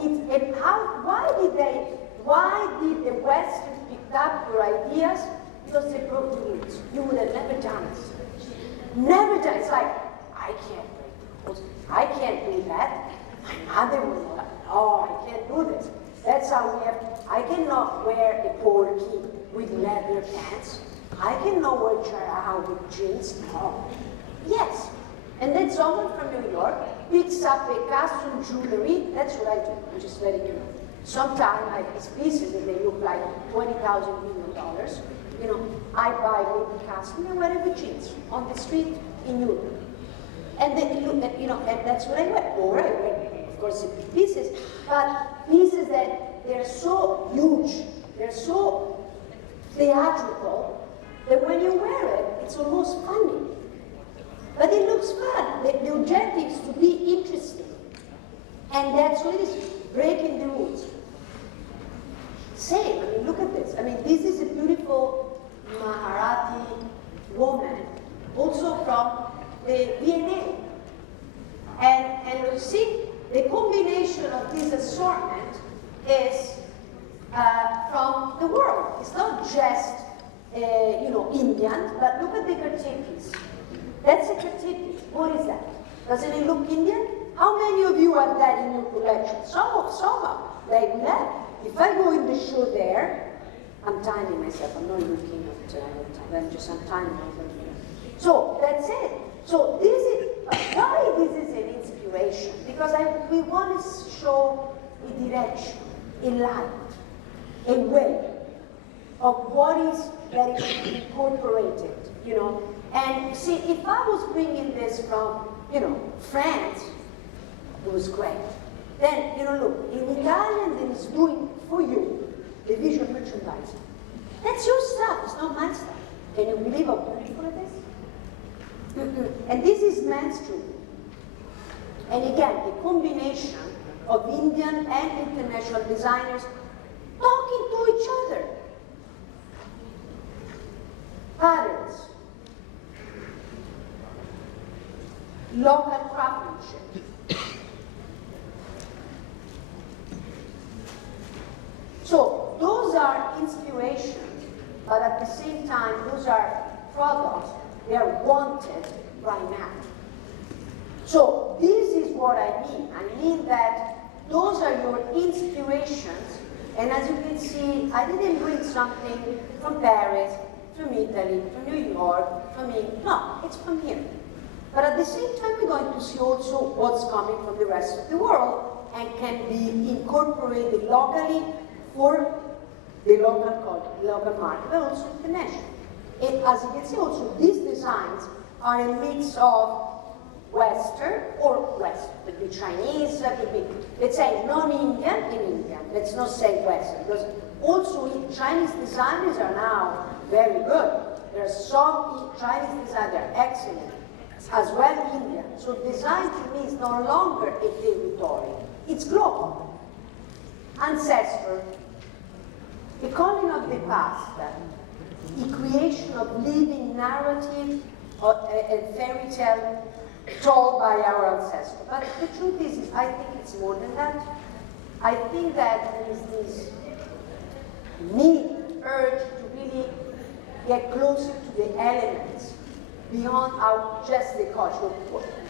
why did the Western pick up your ideas? Because they broke the rules. You would have never done it. Never done it. It's like, I can't break the rules. I can't do that. My mother would not. Oh, I can't do this. That's how we have, I cannot wear a porky with leather pants. I cannot wear jarrah with jeans. No. Yes. And then someone from New York picks up a custom jewelry. That's what I do. I'm just letting you know. Sometimes I have these pieces and they look like $20,000 million. You know, I buy maybe custom and wear it with jeans on the street in Europe. And then, you know, and that's what I wear. Or I wear, of course, pieces, but pieces that they're so huge, they're so theatrical, that when you wear it, it's almost funny. But it looks fun. The objective is to be interesting. And that's what it is, breaking the rules. Same, I mean, look at this. I mean, this is a beautiful Marathi woman, also from the DNA. And you see, the combination of this assortment is from the world. It's not just, you know, Indian, but look at the Kertipis. That's a Kertipi. What is that? Doesn't it look Indian? How many of you have that in your collection? Some are. They will have. If I go in the show there, I'm timing myself. I'm not looking at I'm just timing myself. So that's it. So this is why this is an inspiration, because we want to show a direction, a light, a way of what is that is incorporated, you know. And see, if I was bringing this from, you know, France, it was great. Then, you know, look, in Italian, that is doing for you the visual merchandising. That's your stuff, it's not my stuff. Can you believe how beautiful it is? And this is mainstream. And again, the combination of Indian and international designers talking to each other. Patterns, local craftsmanship. So those are inspirations, but at the same time, those are products. They are wanted right now. So this is what I mean. I mean that those are your inspirations, and as you can see, I didn't bring something from Paris, from Italy, from New York, from England. No, it's from here. But at the same time, we're going to see also what's coming from the rest of the world and can be incorporated locally for the local market, but also international. And as you can see also, these designs are a mix of Western or West. Could be Chinese, could be, let's say, non-Indian in India. Let's not say Western, because also Chinese designers are now very good. There are some Chinese designers that are excellent, as well Indian. So design to me is no longer a territory, it's global. Ancestor, the calling of the past, the creation of living narrative, a fairy tale told by our ancestors. But the truth is, I think it's more than that. I think that there is this need, urge to really get closer to the elements beyond just the culture.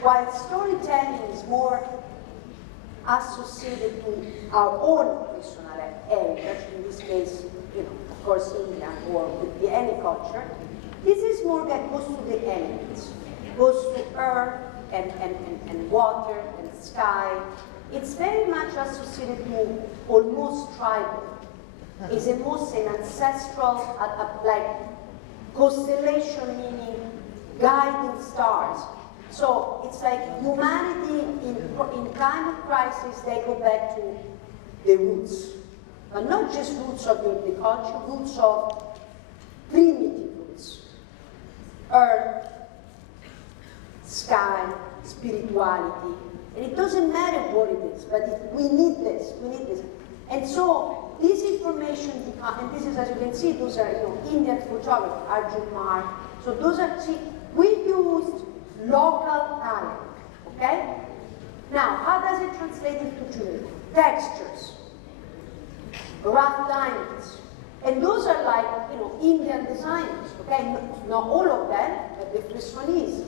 While storytelling is more associated to our own personal heritage, in this case, you know, of course, India or with any culture, this is more that goes to the elements, goes to earth and water and sky. It's very much associated to almost tribal. It's almost an ancestral, like constellation, meaning guiding stars. So it's like humanity in time of crisis, they go back to the roots. But not just roots of the culture, roots of primitive roots. Earth, sky, spirituality. And it doesn't matter what it is, but we need this, we need this. And so this information, and this is, as you can see, those are, you know, Indian photography, Arjun Mark. So those are, see, we used local talent, okay? Now, how does it translate into jewelry? Textures, rough diamonds. And those are like, you know, Indian designers, okay? Not all of them, but the first one is.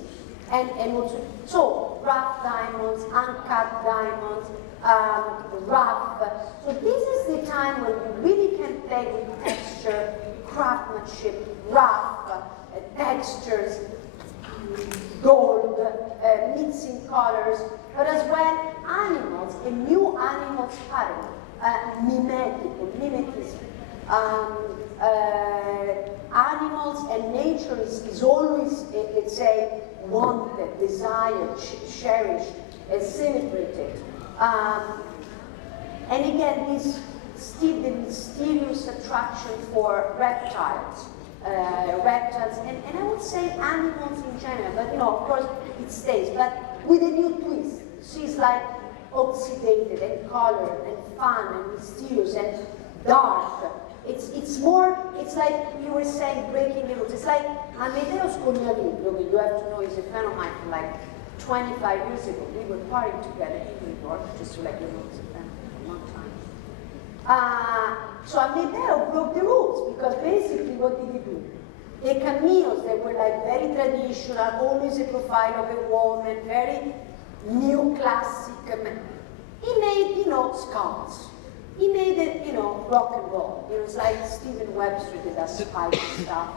And also, so rough diamonds, uncut diamonds, rough. So this is the time when you really can play with texture, craftsmanship, rough, textures, gold, mixing colors, but as well animals, a new animals pattern, mimetism. Animals and nature is always, let's say, wanted, desired, cherished, celebrated. And again, this still the mysterious attraction for reptiles. And I would say animals in general, but you know, of course, it stays, but with a new twist. She's like oxidated and colored and fun and mysterious and dark. It's more, it's like you were saying, breaking the rules. It's like Amedeo Scognamiglio, you have to know, he's a friend of mine from like 25 years ago. We were partying together in New York, just to let you know, he's a friend for a long time. So Amedeo broke the rules, because basically what did he do? The cameos, they were like very traditional, always a profile of a woman, very new classic. He made, you know, skulls. He made it, you know, rock and roll. You know, it's like Stephen Webster did that spike stuff.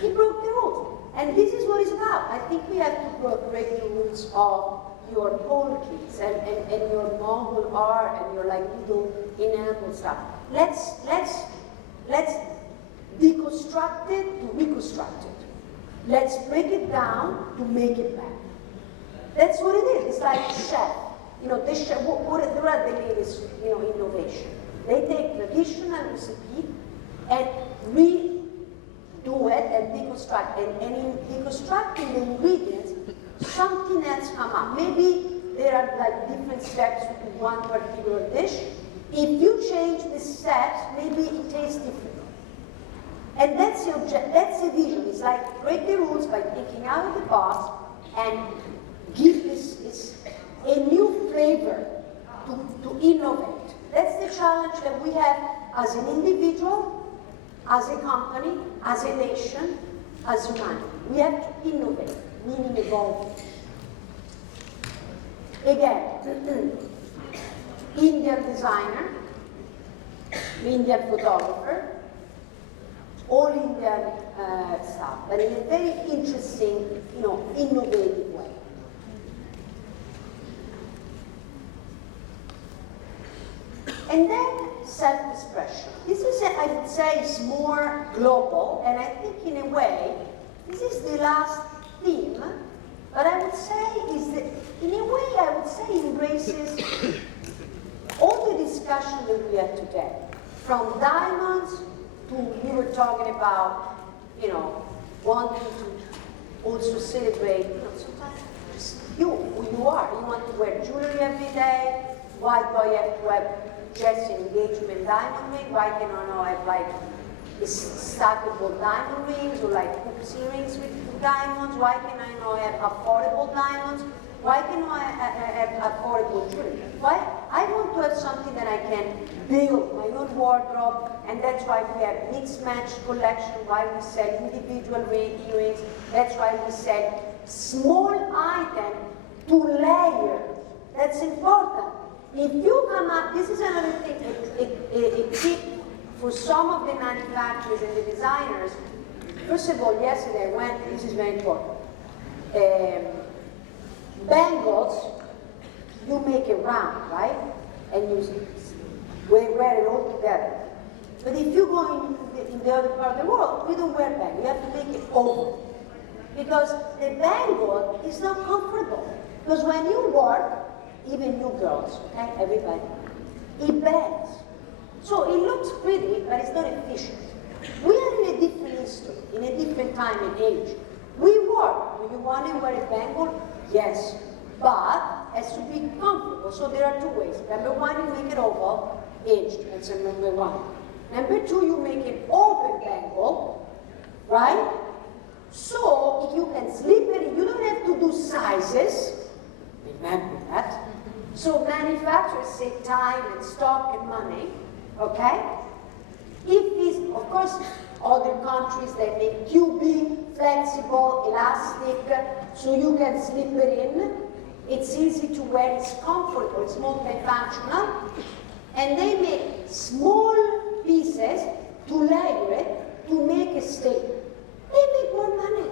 He broke the rules. And this is what it's about. I think we have to break the rules of your polkas and your Mongol art and your like little enamel stuff. Let's deconstruct it to reconstruct it. Let's break it down to make it back. That's what it is. It's like chef. You know, what are the latest, you know, innovation? They take traditional recipe and redo it and deconstruct. And in deconstructing the ingredients, something else come up. Maybe there are like different steps to one particular dish. If you change the steps, maybe it tastes different. And that's the vision. It's like break the rules by thinking out of the box and give this a new flavor to innovate. That's the challenge that we have as an individual, as a company, as a nation, as humanity. We have to innovate, meaning evolve. Again, Indian designer, Indian photographer, all Indian stuff, but in a very interesting, you know, innovative way. And then self-expression. This is, I would say, is more global, and I think in a way, this is the last theme, but I would say is that, in a way, I would say embraces all the discussion that we have today. From diamonds to, we were talking about, you know, wanting to also celebrate, you know, sometimes just you, who you are. You want to wear jewelry every day. Why do I have to have just an engagement diamond ring? Why can I not have like stackable diamond rings or like hoopsie rings with diamonds? Why can I not have affordable diamonds? Why can I have affordable jewelry? Why? I want to have something that I can build my own wardrobe, and that's why we have mixed-match collection, why we sell individual earrings, that's why we sell small items to layer. That's important. If you come up, this is another thing, a tip for some of the manufacturers and the designers. First of all, yesterday I went, this is very important. Bangles, you make it round, right? And you wear it all together. But if you go in the other part of the world, we don't wear bangles. You have to make it oval. Because the bangle is not comfortable. Because when you work, even you girls, okay, everybody, it bends. So it looks pretty, but it's not efficient. We are in a different history, in a different time and age. We work. Do you want to wear a bangle? Yes. But it has to be comfortable. So there are two ways. Number one, you make it oval, hinged. That's number one. Number two, you make an open bangle, right? So if you can slip it, you don't have to do sizes. Remember that. So manufacturers save time and stock and money, okay? If these, of course, other countries, they make cubing, flexible, elastic, so you can slip it in. It's easy to wear, it's comfortable, it's multifunctional. And they make small pieces to layer it, to make a statement. They make more money.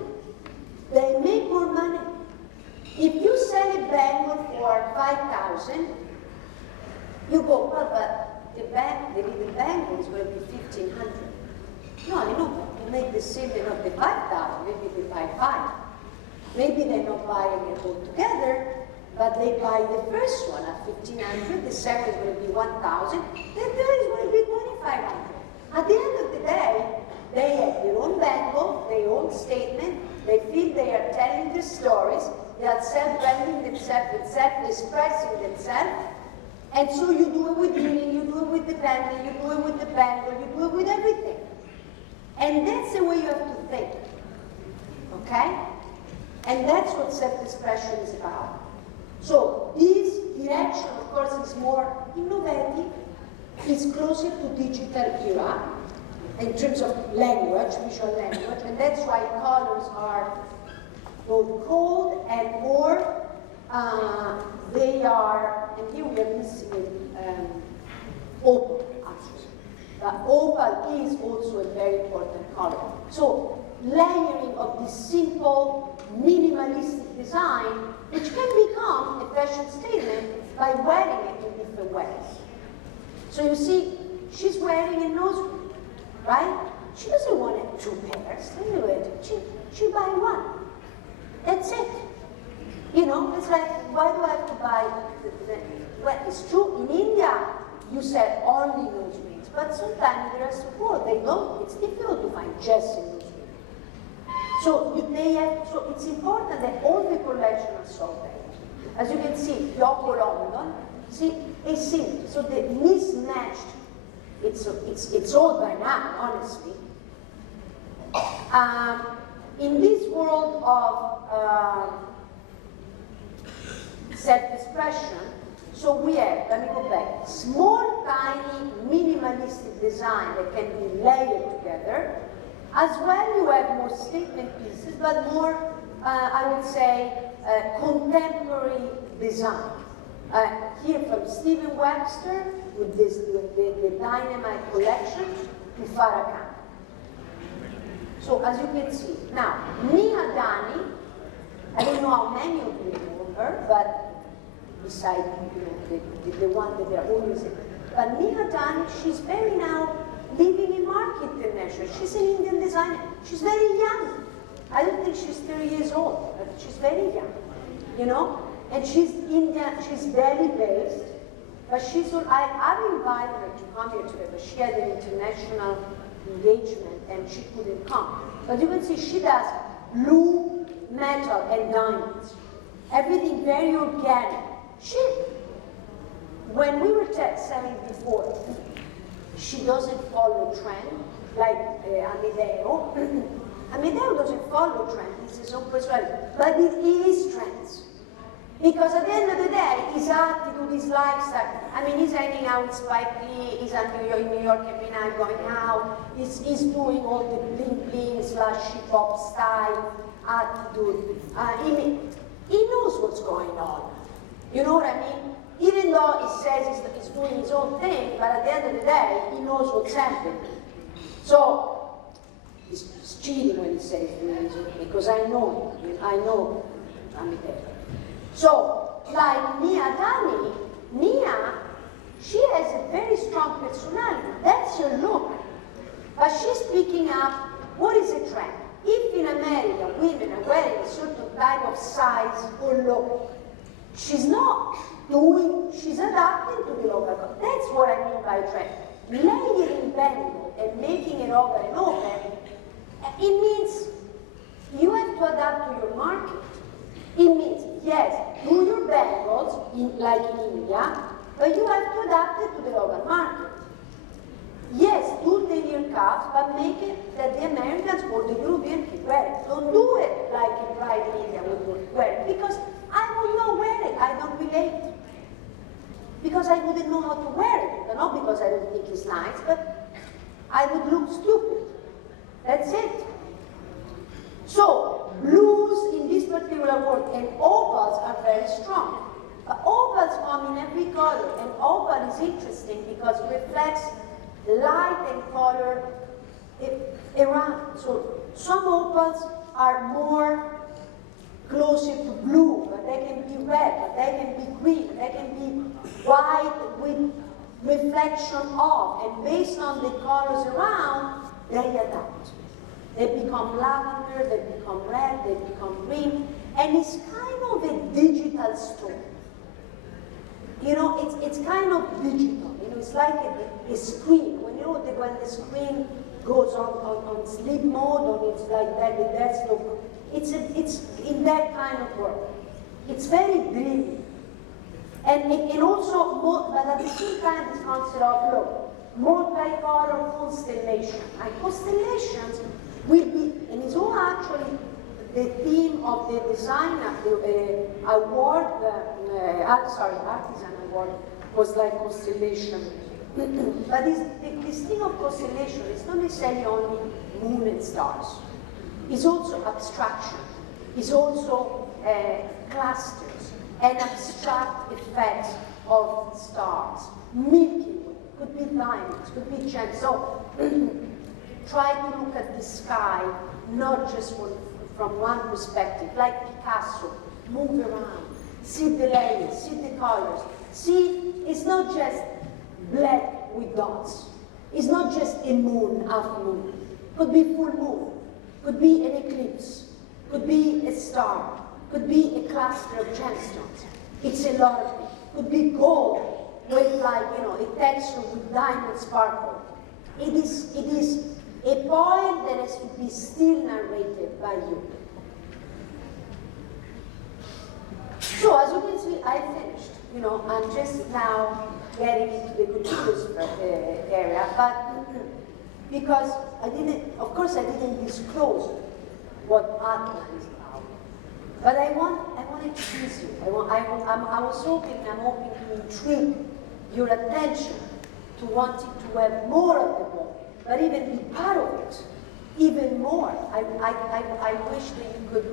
They make more money. If you sell a bangle for 5,000, you go, well, but the little bangle is going to be 1,500. No, I know, you make the same, they're not the 5,000, maybe they buy 5. Maybe they're not buying it all together, but they buy the first one at 1,500, the second is going to be 1,000, the third is going to be 2,500. At the end of the day, they have their own bangle, their own statement, they feel they are telling their stories, they are self-branding themselves, expressing themselves, and so you do it with earring, you do it with the bangle, you do it with the bangle, you do it with everything. And that's the way you have to think, okay? And that's what self-expression is about. So this direction, of course, is more innovative, it's closer to digital era in terms of language, visual language, and that's why colors are both cold and more they are, and here we are missing opal, actually. But opal is also a very important color. So layering of this simple, minimalistic design, which can become a fashion statement by wearing it in different ways. So you see, she's wearing a nose ring, right? She doesn't want two pairs. She buy one. That's it. You know, it's like, why do I have to buy well, it's true, in India, you sell only nose rings, but sometimes in the rest of the world, they don't. It's difficult to find just a nose ring. So so it's important that all the collection are sold there. As you can see, Yoko London, see, asymmetry. So the mismatched, it's all by now, honestly. In this world of self-expression, so we have, let me go back, small, tiny, minimalistic design that can be layered together. As well, you have more statement pieces, but more, I would say, contemporary design. Here from Stephen Webster, with the Dynamite collection, to Farrakhan. So as you can see, now, Nia Dani, I don't know how many of you know her, but besides the one that they're always in. But Nia Dani, she's very now living in Market International. She's an Indian designer. She's very young. I don't think she's 30 years old, but she's very young, you know? And she's Indian, she's Delhi-based, but I've invited her to come here today, but she had an international engagement and she couldn't come. But you can see she does blue, metal, and diamonds. Everything very organic. When we were saying before, she doesn't follow trend, like Amedeo. Amedeo doesn't follow trend, he's his own personality, but it is trends. Because at the end of the day, his attitude, his lifestyle, I mean, he's hanging out with Spike Lee, he's in New York every night going out, he's doing all the bling-bling / hip-hop style attitude. He knows what's going on. You know what I mean? Even though he says he's doing his own thing, but at the end of the day, he knows what's happening. So, he's cheating when he says he's doing his own thing, because I know him. I know Amedeo. So, like Nia Dani, Nia, she has a very strong personality. That's her look. But she's picking up what is a trend. If in America women are wearing a certain type of size or look, she's not doing, she's adapting to the local culture. That's what I mean by trend. Layering bangle and making it over and over, it means you have to adapt to your market. It means, yes, do your bangles, like in India, but you have to adapt it to the local market. Yes, do the ear cuffs, but make it that the Americans or the Europeans can wear it. Don't do it like in Pride in India would wear it, because I will not wear it, I don't relate. Because I wouldn't know how to wear it, not because I don't think it's nice, but I would look stupid. That's it. So, blues in this particular world and opals are very strong. But opals come in every color, and opal is interesting because it reflects light and color around. So some opals are more closer to blue, but they can be red, but they can be green, they can be white with reflection of, and based on the colors around, they adapt. They become lavender, they become red, they become green, and it's kind of a digital story. You know, it's kind of digital. You know, it's like a screen. When the screen goes on sleep mode, or it's like that, the desktop, it's in that kind of world. It's very dreamy. And also, but at the same time, this concept of, look, multi-color constellation. And constellations will be, and it's all actually the theme of the design award, artisan award was like constellation. But this thing of constellation is not necessarily only moon and stars. It's also abstraction. It's also clusters. and abstract effects of stars. Milky Way, could be diamonds, could be gems. So try to look at the sky, not just from one perspective, like Picasso, move around, see the layers, see the colors. See, it's not just black with dots. It's not just a moon, half moon. Could be full moon, could be an eclipse, could be a star, could be a cluster of gemstones. It's a lot of things. Could be gold with, like, a texture with diamond sparkle. It is a poem that has to be still narrated by you. So as you can see, I finished. I'm just now getting into the continuous area, but because of course I didn't disclose what Atman is about. But I wanted to tease you. I'm hoping to intrigue your attention to wanting to have more of the book, but even be part of it, even more. I wish that you could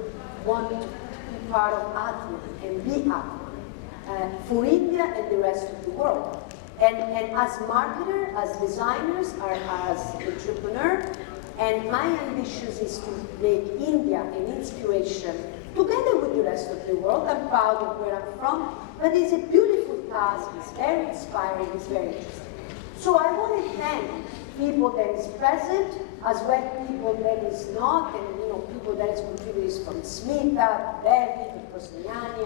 want to be part of Atman and be Atman for India and the rest of the world. And as marketer, as designers, or as entrepreneur, and my ambition is to make India an inspiration together with the rest of the world. I'm proud of where I'm from, but it's a beautiful task, it's very inspiring, it's very interesting. So I want to thank people that is present, as well people that is not, and people that is contributors from Smita, Bevi, Cosmiani,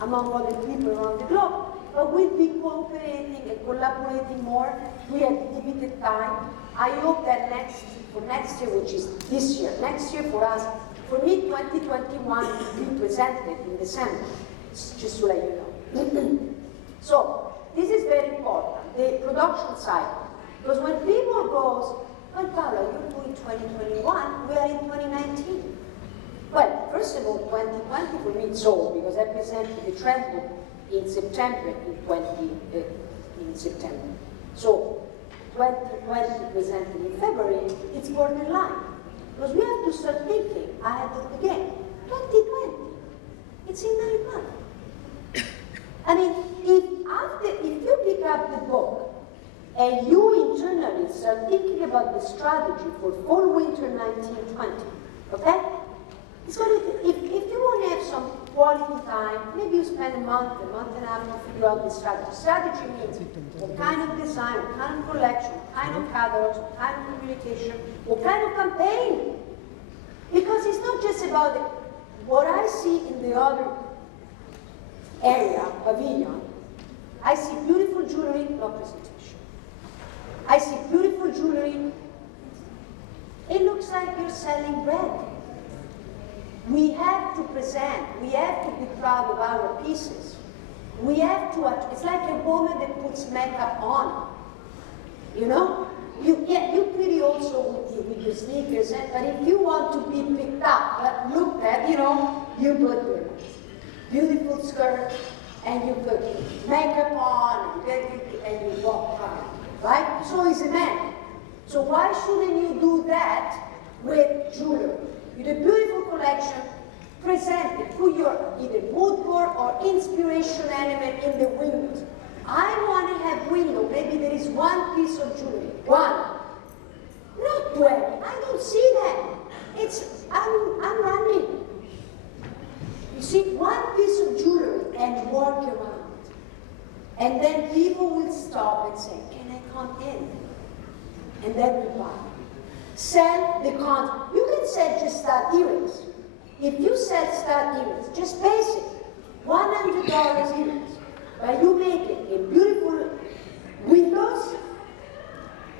among other people around the globe. But we'll be cooperating and collaborating more. We have limited time. I hope that for next year, which is this year, next year for us, for me 2021 will be presented in December, just to let you know. So this is very important, the production cycle. Because when people goes, well, Paola, you're doing 2021, we are in 2019. Well, first of all, 2020 for me it's old, because I presented the trend book in September, in September. So 2020 presented in February, it's borderline. Because we have to start thinking ahead of the game. 2020, it's in 9 months. I mean, if you pick up the book and you internally start thinking about the strategy for fall/winter 1920, okay? It's going to, if you want to have some quality time, maybe you spend a month and a half to figure out the strategy. Strategy means what kind of design, what kind of collection, what kind of catalogs, what kind of communication, what kind of campaign. Because it's not just about what I see in the other area, pavilion. I see beautiful jewelry, no presentation. I see beautiful jewelry. It looks like you're selling bread. We have to present, we have to be proud of our pieces. We have to, it's like a woman that puts makeup on. You pretty also with your sneakers, but if you want to be picked up, looked at, you put your beautiful skirt, and you put makeup on, and you walk around, right? So is a man. So why shouldn't you do that with jewelry? With a beautiful collection, present it, put your either mood board or inspiration element in the windows. I want to have window, maybe there is one piece of jewelry, one. Not 20, I don't see that. I'm running. You see, one piece of jewelry and walk around. And then people will stop and say, can I come in? And then we buy. Sell the content. You can sell just stud earrings. If you sell stud earrings, just basic, $100 earrings, but you make it in beautiful windows,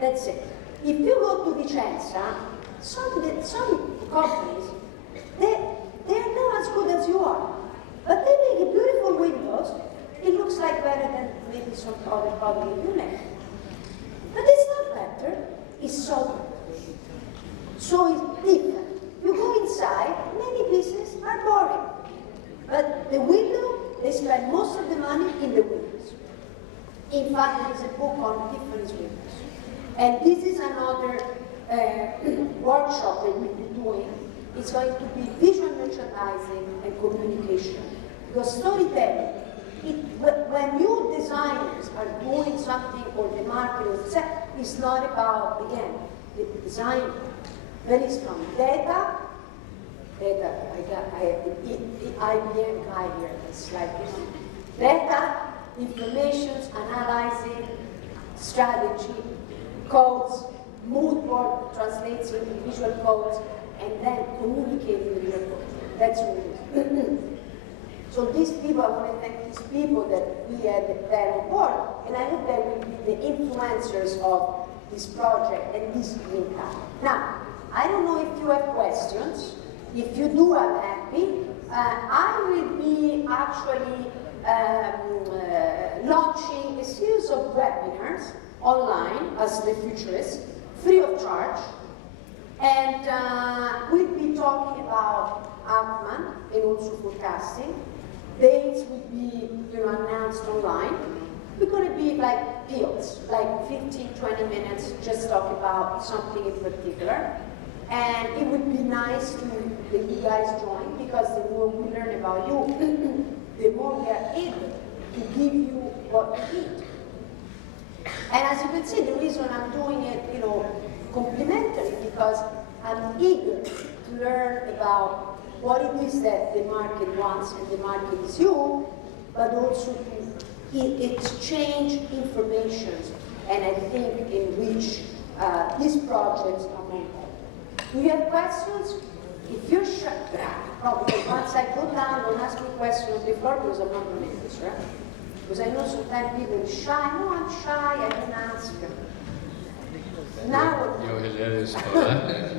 that's it. If you go to Vicenza, some companies, they're not as good as you are, but they make beautiful windows. It looks like better than maybe some other product you make. But it's not better, it's so good. So it's different. You go inside, many pieces are boring. But the window, they spend most of the money in the windows. In fact, there is a book on different windows. And this is another workshop that we'll be doing. It's going to be visual merchandising and communication. Because storytelling, when you designers are doing something or the market, it's not about, again, the design, very strong data, I have the IBM guy here, it's like this. Data, informations, analyzing, strategy, codes, mood board translates into visual codes, and then communicating with your code. That's what it is. So these people, I want to thank these people that we had there on board, and I hope they will be the influencers of this project and this impact. Now, I don't know if you have questions. If you do, I'm happy. I will be actually launching a series of webinars online as the Futurist, free of charge, and we'll be talking about Altman and also forecasting. Dates will be announced online. We're going to be like pills, like 15, 20 minutes, just talk about something in particular. And it would be nice that you guys join, because the more we learn about you, the more we are able to give you what you need. And as you can see, the reason I'm doing it, complimentary, because I'm eager to learn about what it is that the market wants and the market is you, but also to exchange information, and I think in which these projects are more important. Do you have questions? If you're shy, probably once I go down, don't ask me questions before, because I'm not going to answer. Because I know sometimes people are shy. No, I'm shy, I can ask. Now, you're hilarious, Paola.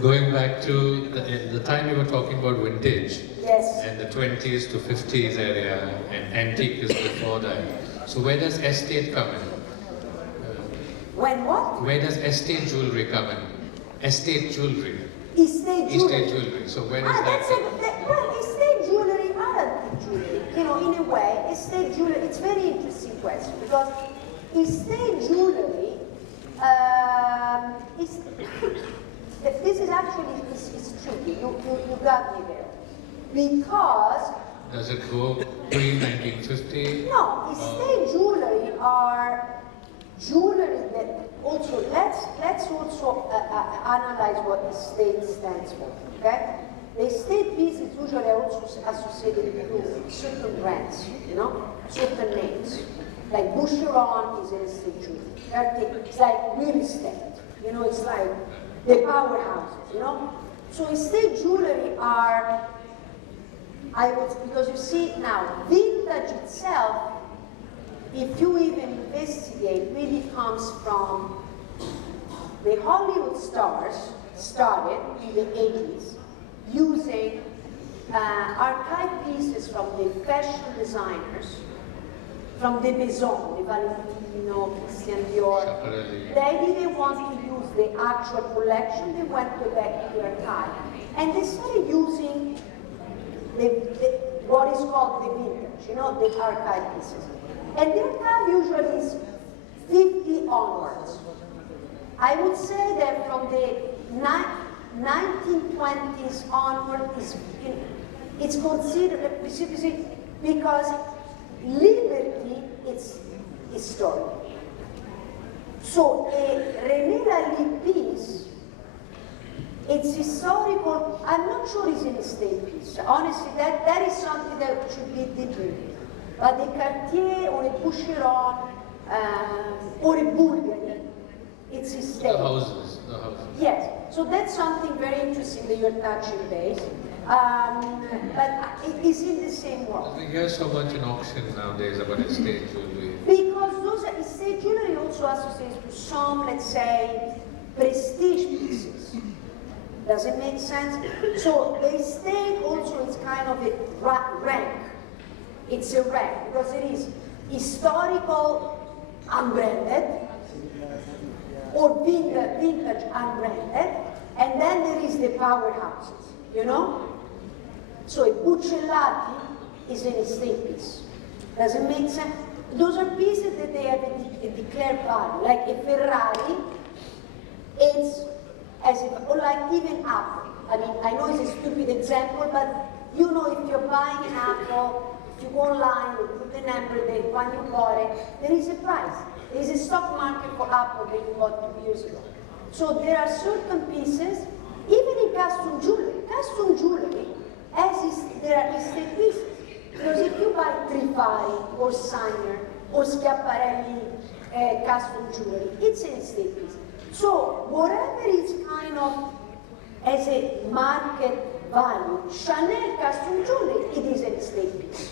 Going back to the time you were talking about vintage, yes, and the 20s to 50s area, and antique is before that. So where does estate come in? When what? Where does estate jewelry come in? Estate jewelry. Estate jewelry. Estate jewelry. So where does that come? Well, estate jewelry are antique jewelry. In a way, estate jewelry, it's a very interesting question, because estate jewelry is, this is actually, it's tricky. You got me there. Because... Does it go pre-1950? No, estate jewelry are jewelry that also, let's also analyze what estate stands for, okay? The estate piece is usually also associated with certain brands, certain names. Like Boucheron is an estate jewelry. It's like real estate, it's like the powerhouses, So estate jewelry are, because you see now, vintage itself, if you even investigate, really comes from the Hollywood stars started in the 80s using archive pieces from the fashion designers, from the Maison, the Valentino, Christian Dior. They didn't want to use the actual collection, they went back to the archive. And they started using what is called the vintage, the archive pieces. And the archive usually is 50 onwards. I would say that from the 1920s onward, it's considered because liberty is historical. So a René Lally piece, it's historical. I'm not sure it's an estate piece. Honestly, that is something that should be debated. But a Cartier or a Boucheron or a Bulgari, it's estate. The houses. Yes. So that's something very interesting that you're touching base. But it is in the same world. We hear so much in auction nowadays about estate jewelry. Because those estate jewelry also associates with some, let's say, prestige pieces. Does it make sense? So the estate also is kind of a rank. It's a rank because it is historical unbranded or vintage unbranded, and then there is the powerhouses, So a Buccellati is an estate piece. Does it make sense? Those are pieces that they have a declared value. Like a Ferrari, it's as if, or like even Apple. I mean, I know it's a stupid example, but you know, if you're buying an apple, if you go online, you put the number there, when you bought it, there is a price. There is a stock market for apple that you bought 2 years ago. So there are certain pieces, even in custom jewelry there are estate pieces. Because if you buy Trifari or Signer or Schiaparelli custom jewelry, it's an estate piece. So whatever is kind of as a market value, Chanel custom jewelry, it is an estate piece.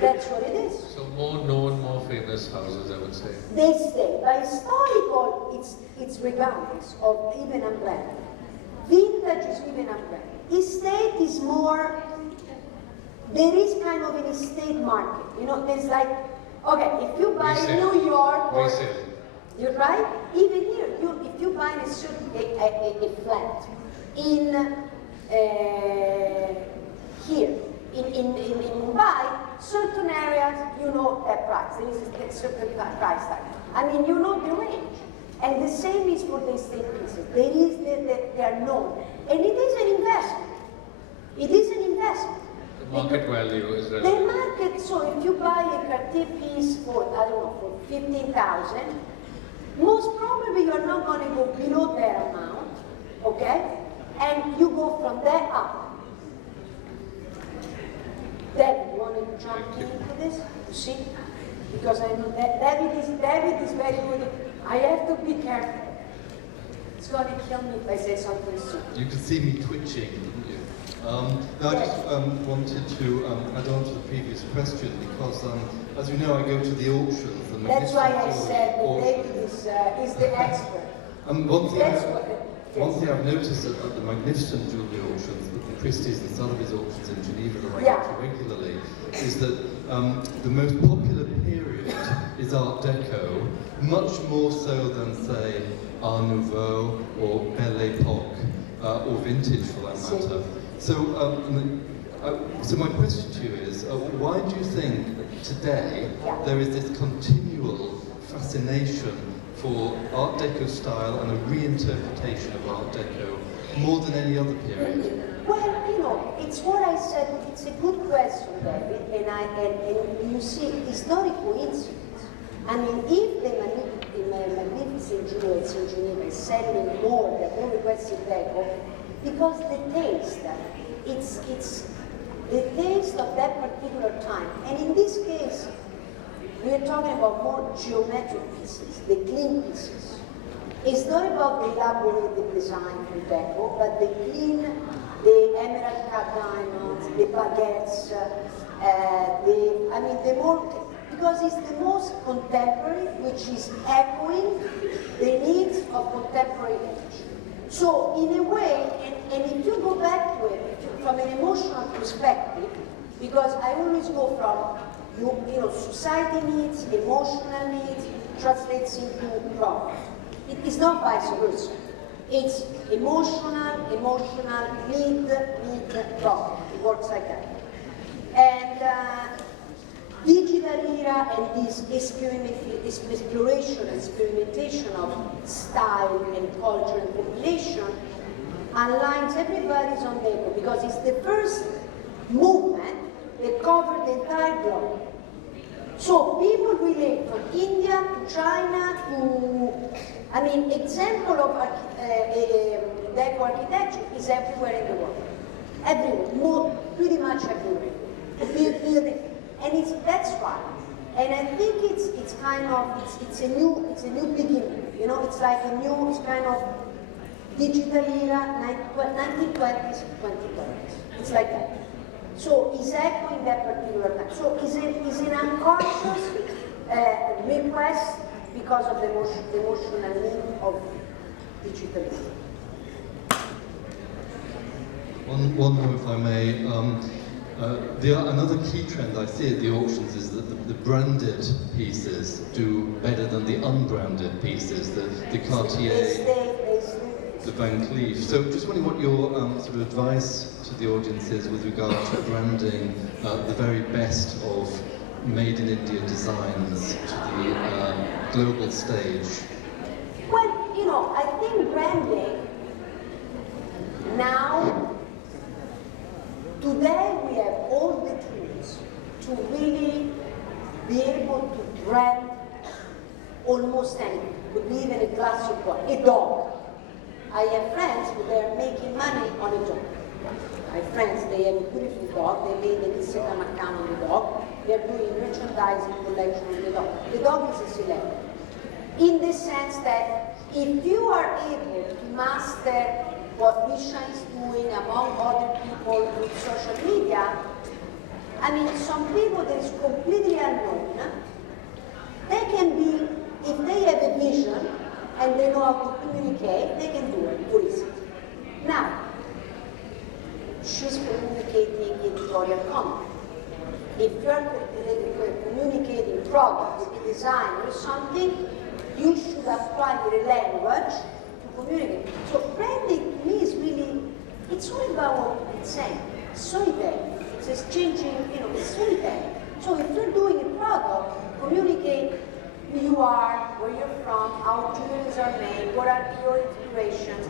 That's what it is. So more known, more famous houses, I would say. They stay. By historical, it's regardless of even unbranded. Vintage is even unbranded. Estate is more, there is kind of an estate market. You know, there's like, okay, if you buy in New York or, you're right, even here, if you buy a certain, a flat in here, in Mumbai, certain areas, you know that price. There is a certain price tag. I mean, you know the range. And the same is for the estate pieces. They are known. And it is an investment. It is an investment. The market value is relevant. The market, so if you buy a Cartier piece for, I don't know, for 15,000, most probably you're not going to go below that amount, okay? And you go from there up. David, you want to jump into this? You see? Because I know that David is very good. I have to be careful. It's going to kill me if I say something stupid. You could see me twitching, didn't you? No, I just wanted to add on to the previous question because, as you know, I go to the auctions. That's why I said that David is the expert. One thing I've noticed at the magnificent jewellery auctions, the Christie's and Sotheby's auctions in Geneva that I go to regularly, is that the most popular period is Art Deco, much more so than, say, Art Nouveau or Belle Époque or vintage for that matter. So my question to you is, why do you think that today there is this continual fascination for Art Deco style and a reinterpretation of Art Deco more than any other period? Well, you know, it's what I said, it's a good question, David, and you see, it's not a coincidence. I mean, if the magnificent jewels in Geneva is selling more than all requested Deco, because the taste, it's the taste of that particular time. And in this case, we are talking about more geometric pieces, the clean pieces. It's not about the elaborated design for Deco, but the clean, the emerald cut diamonds, the baguettes, the more, because it's the most contemporary, which is echoing the needs of contemporary age. So in a way, and if you go back to it from an emotional perspective, because I always go from you know, society needs, emotional needs, translates into profit. It is not vice versa. It's emotional, need, profit. It works like that. And digital era and this exploration and experimentation of style and culture and population aligns everybody's on Deco because it's the first movement that covered the entire globe. So people relate from India to China to, I mean, example of Deco architecture is everywhere in the world. Everywhere, pretty much everywhere. And that's right. And I think it's kind of it's a new beginning. You know, it's like it's kind of digital era, 1920s, 2020s. It's like that. So he's echoing that particular time. So is an unconscious request because of the emotional need of digitalism. One more, if I may. Another key trend I see at the auctions is that the branded pieces do better than the unbranded pieces, the Cartier, the Van Cleef. So just wondering what your sort of advice to the audience is with regard to branding the very best of made in India designs to the global stage. Well, you know, I think branding Now, today we have all the tools to really be able to brand almost anything. Could be even a glass of water, a dog. I have friends who are making money on a dog. My friends, they have a beautiful dog, they made an Instagram account on the dog, they are doing merchandising collection on the dog. The dog is a celebrity. In the sense that if you are able to master what Misha is doing among other people with social media, I mean, some people that is completely unknown, they can be, if they have a vision and they know how to communicate, they can do it, for instance. Now, she's communicating editorial content. If you're communicating products, design or something, you should apply the language to communicate. So branding to me is really, it's all about what it's saying. Storytelling. It's exchanging, it's storytelling. So if you're doing a product, communicate who you are, where you're from, how jewelries are made, what are your inspirations,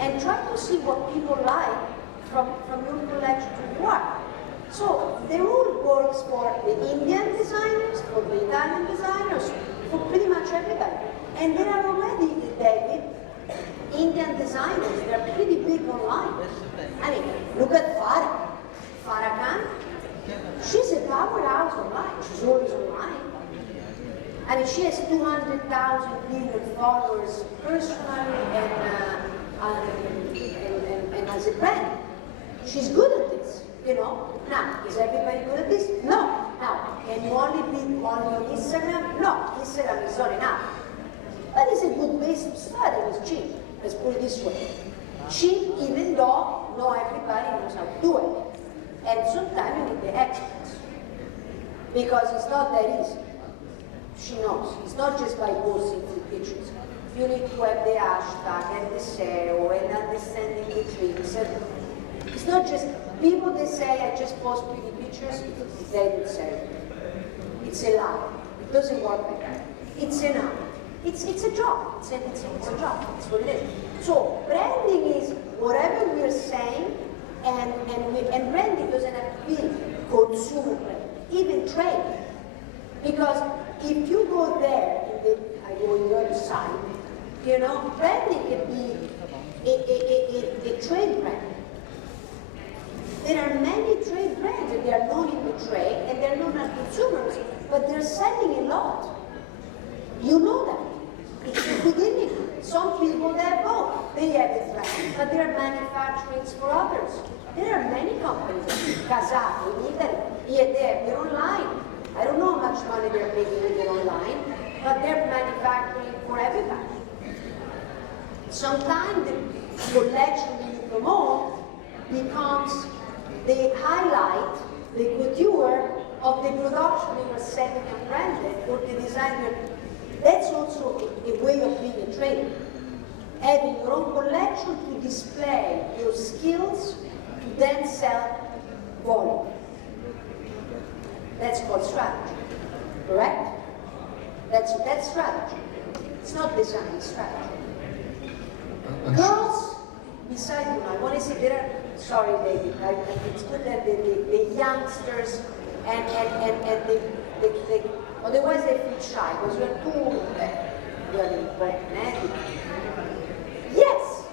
and try to see what people like from your collection to your work. So the rule works for the Indian designers, for the Italian designers, for pretty much everybody. And there are already, David, Indian designers, they're pretty big online. I mean, look at Farah. Farah Khan, she's a powerhouse online. She's always online. I mean, she has 200,000 million followers personally and as a brand. She's good at this, Now, is everybody good at this? No. Now, can you only be only on Instagram? No, Instagram is not enough. But it's a good base to start, and it's cheap. Let's put it this way. Cheap, even though not everybody knows how to do it. And sometimes you need the experts. Because it's not that easy. She knows. It's not just by posting the pictures. You need to have the hashtag and the SEO and understanding the tricks. It's not just people that say, I just post pretty pictures, they don't say it. It's a lie. It doesn't work like that. It's an art. It's a job. It's a job. It's what it is. So branding is whatever we're saying, and branding doesn't have to be consumer brand, even trade. Because if you go there, I go on the other side, branding can be a trade brand. There are many trade brands and they are known in the trade and they're known as consumers, but they're selling a lot. You know that. It's the beginning. Some people, they have both. They have a brand, but they're manufacturing for others. There are many companies, Kazakh in Italy, yet they're online. I don't know how much money they're making with their online, but they're manufacturing for everybody. Sometimes the collection that you promote becomes the highlight, the couture of the production you are selling and branded, or the designer. That's also a way of being a trader. Having your own collection to display your skills, to then sell volume. That's called strategy, correct? That's strategy. It's not design, it's strategy. Girls, besides, I want to say there are, sorry David, it's good that the youngsters and otherwise they feel shy, because you're too, you're important. Yes!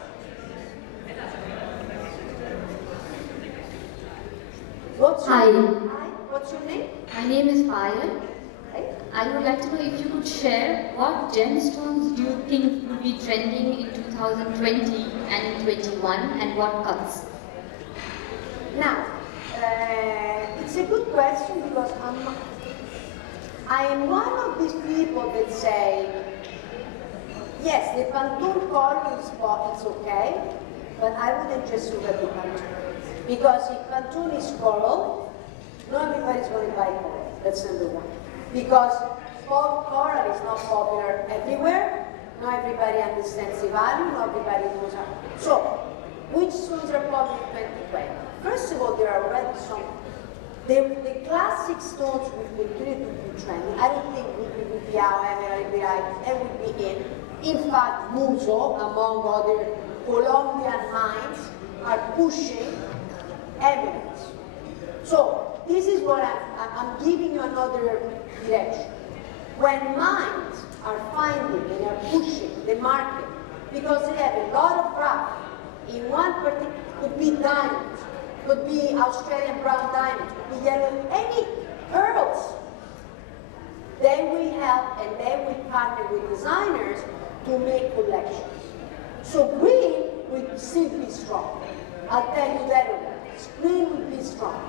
What's your name? My name is Payal. Right? I would like to know if you could share what gemstones do you think will be trending in 2020 and in 21 and what cuts? Now, it's a good question because I am one of these people that say, yes, the Pantone color spot is okay, but I wouldn't just look at the Pantone. Because if Pantone is coral, not everybody's going to buy coral. That's number one. Because coral is not popular everywhere. Not everybody understands the value. Not everybody knows how. So, which stones are popular in 2020? First of all, there are already some. The classic stones will continue to be trending. I don't think would be out, emerald, and would be in. In fact, Muso, among other Colombian mines, are pushing evidence. So this is what I'm giving you another direction. When minds are finding and are pushing the market because they have a lot of rough in one particular, could be diamonds, could be Australian brown diamonds, could be yellow, any pearls, they will help and they will partner with designers to make collections. So green will still be strong. I'll tell you that already. Green will be strong.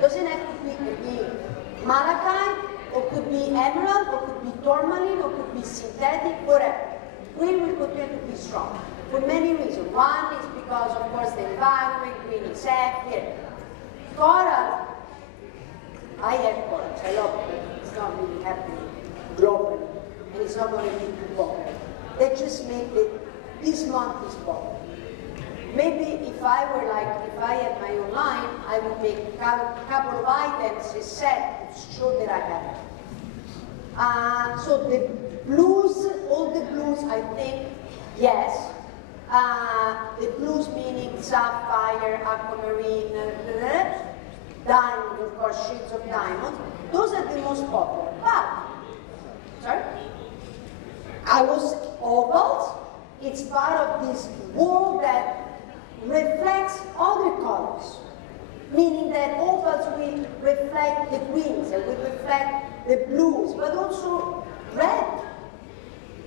Doesn't have to be, could be malachite, or could be emerald, or could be tourmaline, or could be synthetic, whatever. Green will continue to be strong for many reasons. One is because, of course, the environment, green is happy. Coral, I have corals, I love it. It's not really happening globally, and it's not going to be too popular. They just make it, this month is popular. Maybe if I had my own line, I would make a couple of items, a set, to show that I have it. So the blues, all the blues, I think, yes. The blues meaning sapphire, aquamarine, diamond, of course, shades of diamond. Those are the most popular. But, sorry? I was ovals. It's part of this world that reflects other colors, meaning that ovals will reflect the greens and will reflect the blues, but also red.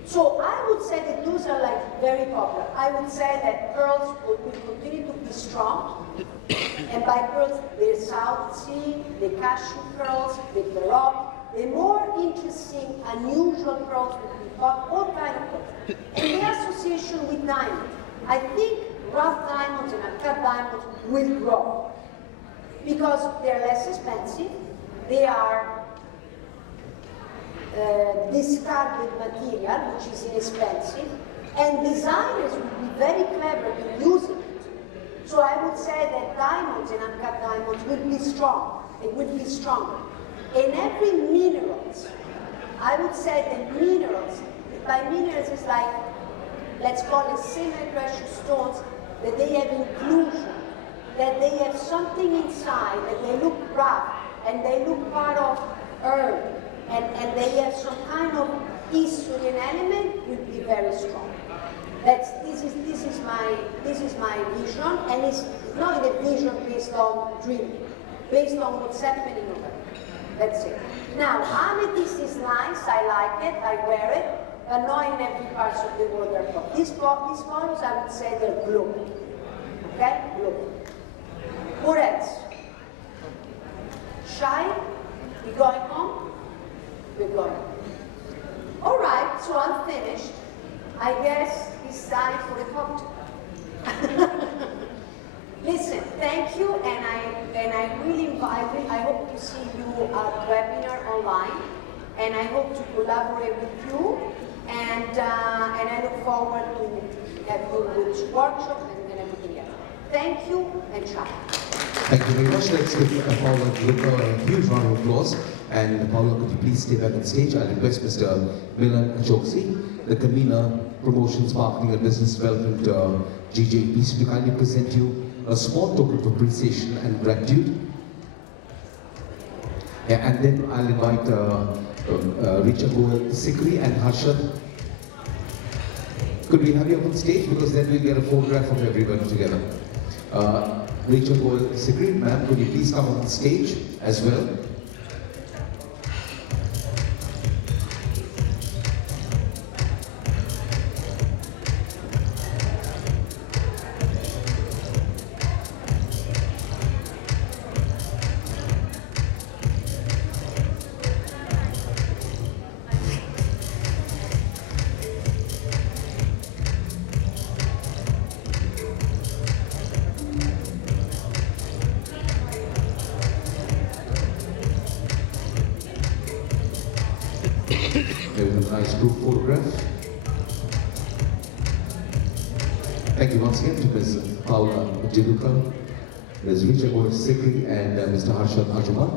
So I would say that those are like very popular. I would say that pearls will continue to be strong, and by pearls, the South Sea, the cashew pearls, the baroque, the more interesting, unusual pearls will be all kind of pearls. And the association with diamonds, I think rough diamonds and uncut diamonds will grow because they're less expensive, they are discarded material, which is inexpensive, and designers will be very clever in using it. So I would say that diamonds and uncut diamonds will be strong, they will be stronger. And every minerals, I would say that minerals, by minerals is like, let's call it semi-precious stones, that they have inclusion, that they have something inside, that they look rough, and they look part of earth, and they have some kind of history and element, will be very strong. This is my vision, and it's not a vision based on dreaming, based on what's happening over there. That's it. Now, amethyst is nice, I like it, I wear it, but not in every part of the world they're called. These models, I would say they're blue. Okay? Blue. What else? Shy? We going home? We're going. All right, so I'm finished. I guess it's time for the cocktail. Listen, thank you, and I really I hope to see you at webinar online, and I hope to collaborate with you, and I look forward to have you with workshops and everything else. Thank you, and ciao. Thank you very much. Let's give Paola De Luca a huge round of applause. And Paola, could you please stay back on stage? I'll request Mr. Milan Choksi, the convener, Promotions, Marketing and Business Development, GJEPC, to kindly present you a small token of appreciation and gratitude. Yeah, and then I'll invite Richa Goel Sikri and Harshad. Could we have you up on stage? Because then we'll get a photograph of everyone together. Richa Goel Sikri, ma'am, could you please come on stage as well? There was a nice group photograph. Thank you once again to Ms. Paola De Luca, Ms. Richa Goel Sikri, and Mr. Harshad Ajuman.